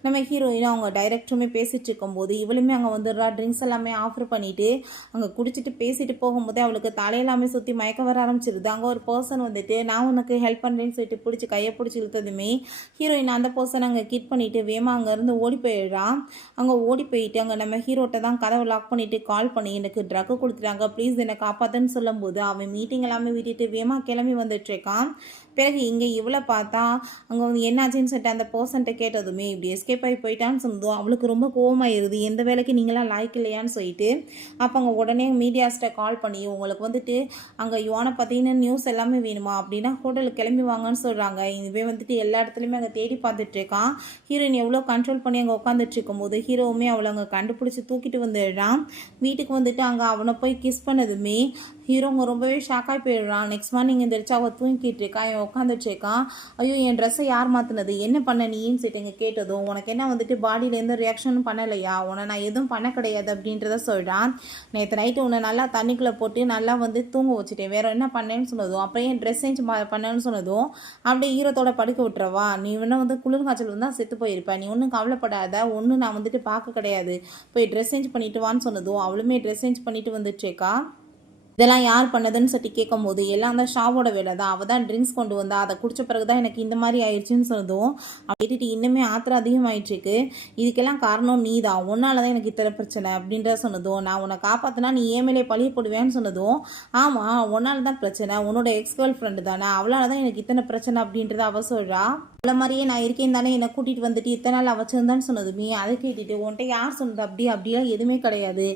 நம்ம ஹீரோயினும் அவங்க டைரக்டருமே பேசிட்டு இருக்கும்போது இவளுமே அங்கே வந்துடுறா. ட்ரிங்க்ஸ் எல்லாமே ஆஃபர் பண்ணிவிட்டு அங்கே குடிச்சிட்டு பேசிட்டு போகும்போதே அவளுக்கு தலையெல்லாமே சுற்றி மயக்க வர ஆரம்பிச்சிருது. அங்கே ஒரு பர்சன் வந்துட்டு நான் உனக்கு ஹெல்ப் பண்ணுறேன்னு சொல்லிட்டு பிடிச்சி கையை பிடிச்சி இழுத்ததுமே ஹீரோயின் அந்த பர்சன் அங்கே கிட் பண்ணிவிட்டு வேமா அங்கேருந்து ஓடி போயிடுறான் அங்கே ஓடி போயிட்டு அங்கே நம்ம ஹீரோட்ட தான் கதவை லாக் பண்ணிவிட்டு கால் பண்ணி எனக்கு ட்ரக்கு கொடுத்துட்டாங்க ப்ளீஸ் என்னை காப்பாத்துன்னு சொல்லும்போது அவன் மீட்டிங் எல்லாமே விட்டுட்டு வேமா கிளம்பி வந்துட்டு இருக்கான். பிறகு இங்கே இவளை பார்த்தா அங்கே வந்து என்னாச்சுன்னு சொல்லிட்டு அந்த பர்சன்ட்ட கேட்டதுமே இப்படி எஸ்கேப் ஆகி போயிட்டான்னு சொல்லுவோம் அவளுக்கு ரொம்ப கோவமாயிருது. எந்த வேலைக்கு நீங்களாம் லாய்க்கு இல்லையான்னு சொல்லிட்டு. அப்போ அங்கே உடனே மீடியாஸ்கிட்ட கால் பண்ணி உங்களுக்கு வந்துட்டு அங்கே யோனை பார்த்தீங்கன்னா நியூஸ் எல்லாமே வேணுமா? அப்படின்னா ஹோட்டலுக்கு கிளம்பி வாங்கன்னு சொல்கிறாங்க இதுவே வந்துட்டு எல்லா இடத்துலையுமே அங்கே தேடி பார்த்துட்ருக்கான் ஹீரோயின் எவ்வளோ கண்ட்ரோல் பண்ணி அங்கே உட்காந்துட்ருக்கும் போது ஹீரோவுமே அவளை அங்கே கண்டுபிடிச்சி தூக்கிட்டு வந்துடுறான். வீட்டுக்கு வந்துட்டு அங்கே அவனை போய் கிஸ் பண்ணதுமே ஹீரோங்க ரொம்பவே ஷாக்காகி போயிடுறான். நெக்ஸ்ட் மார்னிங் எந்திரிச்சு அவள் தூங்கிட்டு இருக்கா இவன் உட்காந்துட்டு இருக்கான் ஐயோ என் ட்ரெஸ்ஸை யார் மாற்றினது என்ன பண்ண நீன்னு சொல்லிட்டு இங்கே கேட்டதும் உனக்கு என்ன வந்துட்டு பாடியில் எந்த ரியாக்ஷனும் பண்ணலையா? உன்னை நான் எதுவும் பண்ண கிடையாது அப்படின்றத சொல்கிறான் நேற்று நைட்டு உன்னை நல்லா தண்ணிக்குள்ளே போட்டு நல்லா வந்து தூங்க வச்சுட்டேன். வேற என்ன பண்ணேன்னு சொன்னதும் அப்புறம் என் ட்ரெஸ் சேஞ்ச் பண்ணேன்னு சொன்னதும் அப்படியே ஈரத்தோட படுக்க விட்டுறவா. நீ வேணால் வந்து குளிர் காய்ச்சல் வந்து செத்து போயிருப்ப. நீ ஒன்றும் கவலைப்படாத. ஒன்றும் நான் வந்துட்டு பார்க்க கிடையாது. போய் ட்ரெஸ் சேஞ்ச் பண்ணிட்டு வான்னு சொன்னதும் அவளுமே ட்ரெஸ் சேஞ்ச் பண்ணிட்டு வந்துட்டுருக்கா. இதெல்லாம் யார் பண்ணதுன்னு சொல்லி கேட்கும்போது எல்லாம் அந்த ஷாவோட வேலை தான் அவள் தான் ட்ரிங்க்ஸ் கொண்டு வந்தா அதை குடிச்ச பிறகு தான் எனக்கு இந்த மாதிரி ஆயிடுச்சுன்னு சொன்னதும் அப்படின்ட்டு இன்னுமே ஆத்திரம் அதிகமாயிட்டு இருக்கு இதுக்கெல்லாம் காரணம் நீ தான் உன்னால தான் எனக்கு இத்தனை பிரச்சனை அப்படின்றத சொன்னதும் நான் உன்னை காப்பாற்றினா நீ ஏமேலே பழிய போடுவேன்னு சொன்னதும் ஆமாம் உன்னால தான் பிரச்சனை. உன்னோட எக்ஸ் கேர்ள் ஃப்ரெண்டு தானே. அவளால தான் எனக்கு இத்தனை பிரச்சனை அப்படின்றத அவ சொல்கிறா அவளை மாதிரியே நான் இருக்கேன் தானே என்னை கூட்டிகிட்டு வந்துட்டு இத்தனை நாள் அவ வச்சிருந்தான்னு சொன்னதுமே அதை கேட்டுட்டு உன்ட்ட யார் சொன்னது? அப்படி அப்படிலாம் எதுவுமே கிடையாது.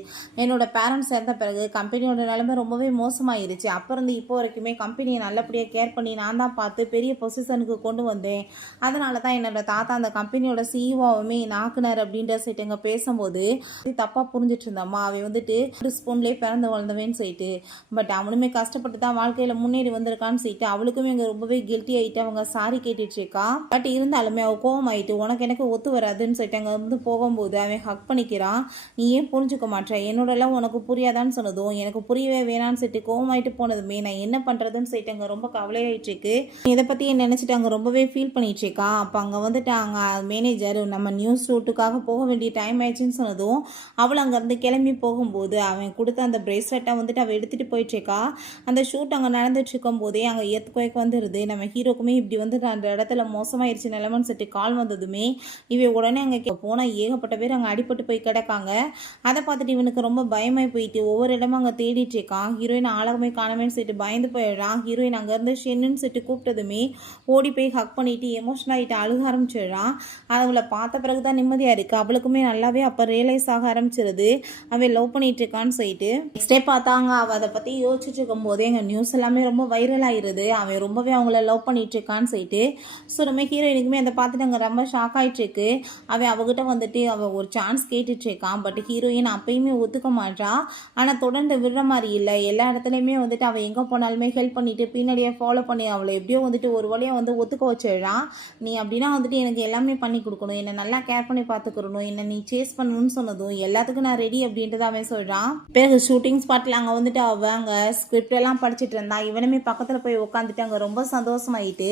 என்னோட பேரண்ட்ஸ் சேர்ந்த பிறகு கம்பெனியோட நிலைமை ரொம்பவே மோசமாயிருச்சு. அப்போ இருந்து இப்போ வரைக்குமே கம்பெனியை நல்லபடியாக கேர் பண்ணி நான் தான் பார்த்து பெரிய பொசிஷனுக்கு கொண்டு வந்தேன். அதனால தான் என்னோட தாத்தா அந்த கம்பெனியோட சிஇஓவுமே நாக்குனார் அப்படின்ற சொல்லிட்டு எங்கே பேசும்போது தப்பாக புரிஞ்சிட்டு இருந்தம்மா. அவன் வந்துட்டு ஒரு ஸ்பூன்லேயே பிறந்து வளர்ந்தவேன்னு சொல்லிட்டு பட் அவனுமே கஷ்டப்பட்டு தான் வாழ்க்கையில் முன்னேறி வந்திருக்கான்னு சொல்லிட்டு அவளுக்குமே இங்கே ரொம்பவே கில்ட்டி ஆகிட்டு அவங்க சாரி கேட்டுட்டு இருக்கா. பட் இருந்தாலுமே அவள் கோவம் ஆயிட்டு உனக்கு எனக்கு ஒத்து வராதுன்னு சொல்லிட்டு அங்கே வந்து போகும்போது அவன் ஹக் பண்ணிக்கிறான். நீ ஏன் புரிஞ்சுக்க மாட்டேன் என்னோடலாம் உனக்கு புரியாதான்னு சொன்னதும் எனக்கு புரியவே வேணான்னு சொல்லிட்டு கோவமாயிட்டு போனதுமே நான் என்ன பண்ணுறதுன்னு சொல்லிட்டு அங்கே ரொம்ப கவலையாயிட்டுருக்கு. இதை பற்றி நினச்சிட்டு அங்கே ரொம்பவே ஃபீல் பண்ணிட்டு இருக்கான் அப்போ அங்கே வந்துட்டு அங்கே மேனேஜர் நம்ம நியூஸ் ஷூட்டுக்காக போக வேண்டிய டைம் ஆயிடுச்சுன்னு சொன்னதும் அவள் அங்கேருந்து கிளம்பி போகும்போது அவன் கொடுத்த அந்த பிரேஸ்லெட்டை வந்துட்டு அவள் எடுத்துகிட்டு போயிட்டுருக்கா. அந்த ஷூட் அங்கே நடந்துட்டு இருக்கும் போதே அங்கே எர்த்குவேக் வந்துடுது நம்ம ஹீரோக்குமே இப்படி வந்து அந்த இடத்துல மோசமாயிருச்சு. நிலமன்னு சொல்லிட்டு கால் வந்ததுமே இவன் உடனே அங்கே போனால் ஏகப்பட்ட பேர் அங்கே அடிபட்டு போய் கிடக்காங்க. அதை பார்த்துட்டு இவனுக்கு ரொம்ப பயமாய் போயிட்டு ஒவ்வொரு இடமும் அங்கே தேடிட்டு இருக்கான். ஹீரோயின் ஆளகமே காணமேன்னு சொல்லிட்டு பயந்து போயிடுறான். ஹீரோயின் அங்கேருந்து ஷென்னுன்னு சொல்லிட்டு கூப்பிட்டதுமே ஓடி போய் ஹக் பண்ணிட்டு எமோஷனல் ஆகிட்டு அழுக ஆரம்பிச்சிடுறான். அவளை பார்த்த பிறகு தான் நிம்மதியாக இருக்குது அவளுக்குமே நல்லாவே அப்போ ரியலைஸ் ஆக ஆரம்பிச்சிருது. அவன் லவ் பண்ணிட்டு இருக்கான்னு சொல்லிட்டு நெக்ஸ்டே பார்த்தாங்க. அவள் அதை பற்றி யோசிச்சுட்டு இருக்கும்போதே எங்கள் நியூஸ் எல்லாமே ரொம்ப வைரல் ஆயிடுது அவன் ரொம்பவே அவங்கள லவ் பண்ணிட்டு இருக்கான்னு சொல்லிட்டு ஸோ நம்ம ஹீரோயினுக்குமே அதை பார்த்துட்டு அங்கே ரொம்ப ஷாக் ஆகிட்டுருக்கு அவன் அவகிட்ட வந்துட்டு அவள் ஒரு சான்ஸ் கேட்டுட்ருக்கான் பட் ஹீரோயின் அப்பயுமே ஒத்துக்க மாட்டா. ஆனால் தொடர்ந்து விடுற மாதிரி இல்லை. எல்லா இடத்துலையுமே வந்துட்டு அவள் எங்கே போனாலுமே ஹெல்ப் பண்ணிவிட்டு பின்னாடியே ஃபாலோ பண்ணி அவளை எப்படியோ வந்துட்டு ஒரு வழியாக வந்து ஒத்துக்க வச்சிடறான் நீ அப்படின்னா வந்துட்டு எனக்கு எல்லாமே பண்ணி கொடுக்கணும். என்னை நல்லா கேர் பண்ணி பார்த்துக்கிறணும். என்னை நீ சேஸ் பண்ணணும்னு சொன்னதும் எல்லாத்துக்கும் நான் ரெடி அப்படின்றத அவன் சொல்கிறான் பிறகு ஷூட்டிங் ஸ்பாட்டில் அங்கே வந்துட்டு அவள் அங்கே ஸ்கிரிப்டெல்லாம் படிச்சுட்டு இருந்தா. இவனுமே பக்கத்தில் போய் உட்காந்துட்டு அங்கே ரொம்ப சந்தோஷமாயிட்டு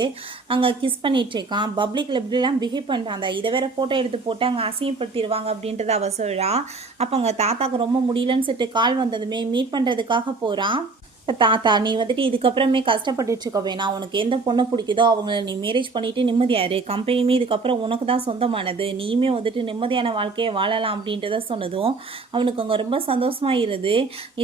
அங்கே கிஸ் பண்ணிட்டு இருக்கான் பப்ளிக்கில் இப்படிலாம் பிஹேவ் பண்ணுறாங்க இதை வேற ஃபோட்டோ எடுத்து போட்டு அங்கே அசிங்கப்படுத்திடுவாங்க அப்படின்றத அவ சொல்கிறா அப்போ அங்கே தாத்தாக்கு ரொம்ப முடியலன்னு சொல்லிட்டு கால் வந்ததுமே மீட் பண்ணுறதுக்காக போகிறான் தாத்தா நீ வந்துட்டு இதுக்கப்புறமே கஷ்டப்பட்டுட்டு இருக்க வேணாம். உனக்கு எந்த பொண்ணை பிடிக்குதோ அவங்கள நீ மேரேஜ் பண்ணிட்டு நிம்மதியாரு கம்பெனியுமே இதுக்கப்புறம் உனக்கு தான் சொந்தமானது. நீயுமே வந்துட்டு நிம்மதியான வாழ்க்கையை வாழலாம் அப்படின்றத சொன்னதும் அவனுக்கு அங்கே ரொம்ப சந்தோஷமாயிருது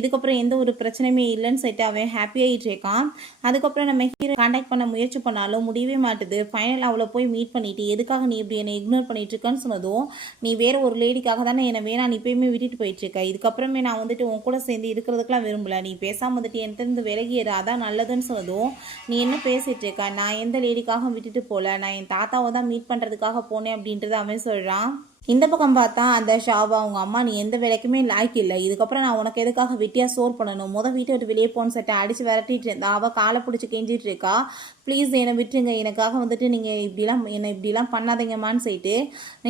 இதுக்கப்புறம் எந்த ஒரு பிரச்சனையுமே இல்லைன்னு சொல்லிட்டு அவன் ஹாப்பியாகிட்டு இருக்கான். அதுக்கப்புறம் நம்ம ஹீரோ காண்டாக்ட் பண்ண முயற்சி பண்ணாலும் முடியவே மாட்டுது. ஃபைனல் அவளை போய் மீட் பண்ணிட்டு எதுக்காக நீ இப்படி என்னை இக்னோர் பண்ணிட்டு இருக்கன்னு சொன்னதும் நீ வேற ஒரு லேடிக்காக தானே என்னை வேணாம் நீ இப்பயுமே விட்டுட்டு போயிட்டு இருக்க. இதுக்கப்புறமே நான் வந்துட்டு உன் கூட சேர்ந்து இருக்கிறதுக்கெல்லாம் விரும்பல. நீ பேசாம வந்துட்டு என்கிட்டருந்து விலகியது அதான் நல்லதுன்னு சொன்னதும் நீ என்ன பேசிட்டு இருக்க? நான் எந்த லேடிக்காக விட்டுட்டு போல? நான் என் தாத்தாவை தான் மீட் பண்றதுக்காக போனேன் அப்படின்றத அவன் சொல்கிறான் இந்த பக்கம் பார்த்தா அந்த ஷாபா அவங்க அம்மா நீ எந்த வேலைக்குமே லாய்க்கு இல்லை. இதுக்கப்புறம் நான் உனக்கு எதுக்காக வெட்டியாக சோர் பண்ணணும்? முத வீட்டை விட்டு வெளியே போன்னு சொல்லிட்டு அடிச்சு விரட்டிட்டு இருந்தா அவள் காலை பிடிச்சி கெஞ்சிட்டு இருக்கா? ப்ளீஸ் என்னை விட்டுருங்க. எனக்காக வந்துட்டு நீங்கள் இப்படிலாம் என்னை இப்படிலாம் பண்ணாதீங்கம்மான்னு சொல்லிட்டு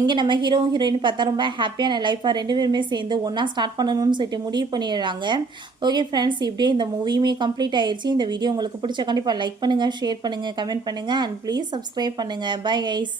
இங்கே நம்ம ஹீரோ ஹீரோயின் பார்த்தா ரொம்ப ஹாப்பியான லைஃபாக ரெண்டு பேருமே சேர்ந்து ஒன்றா ஸ்டார்ட் பண்ணணும்னு சொல்லிட்டு முடிவு பண்ணிடுறாங்க. ஓகே ஃப்ரெண்ட்ஸ் இப்படியே இந்த மூவியுமே கம்ப்ளீட் ஆயிடுச்சு இந்த வீடியோ உங்களுக்கு பிடிச்ச கண்டிப்பாக லைக் பண்ணுங்கள் ஷேர் பண்ணுங்கள் கமெண்ட் பண்ணுங்கள் அண்ட் ப்ளீஸ் சப்ஸ்கிரைப் பண்ணுங்கள் பை ஐஸ்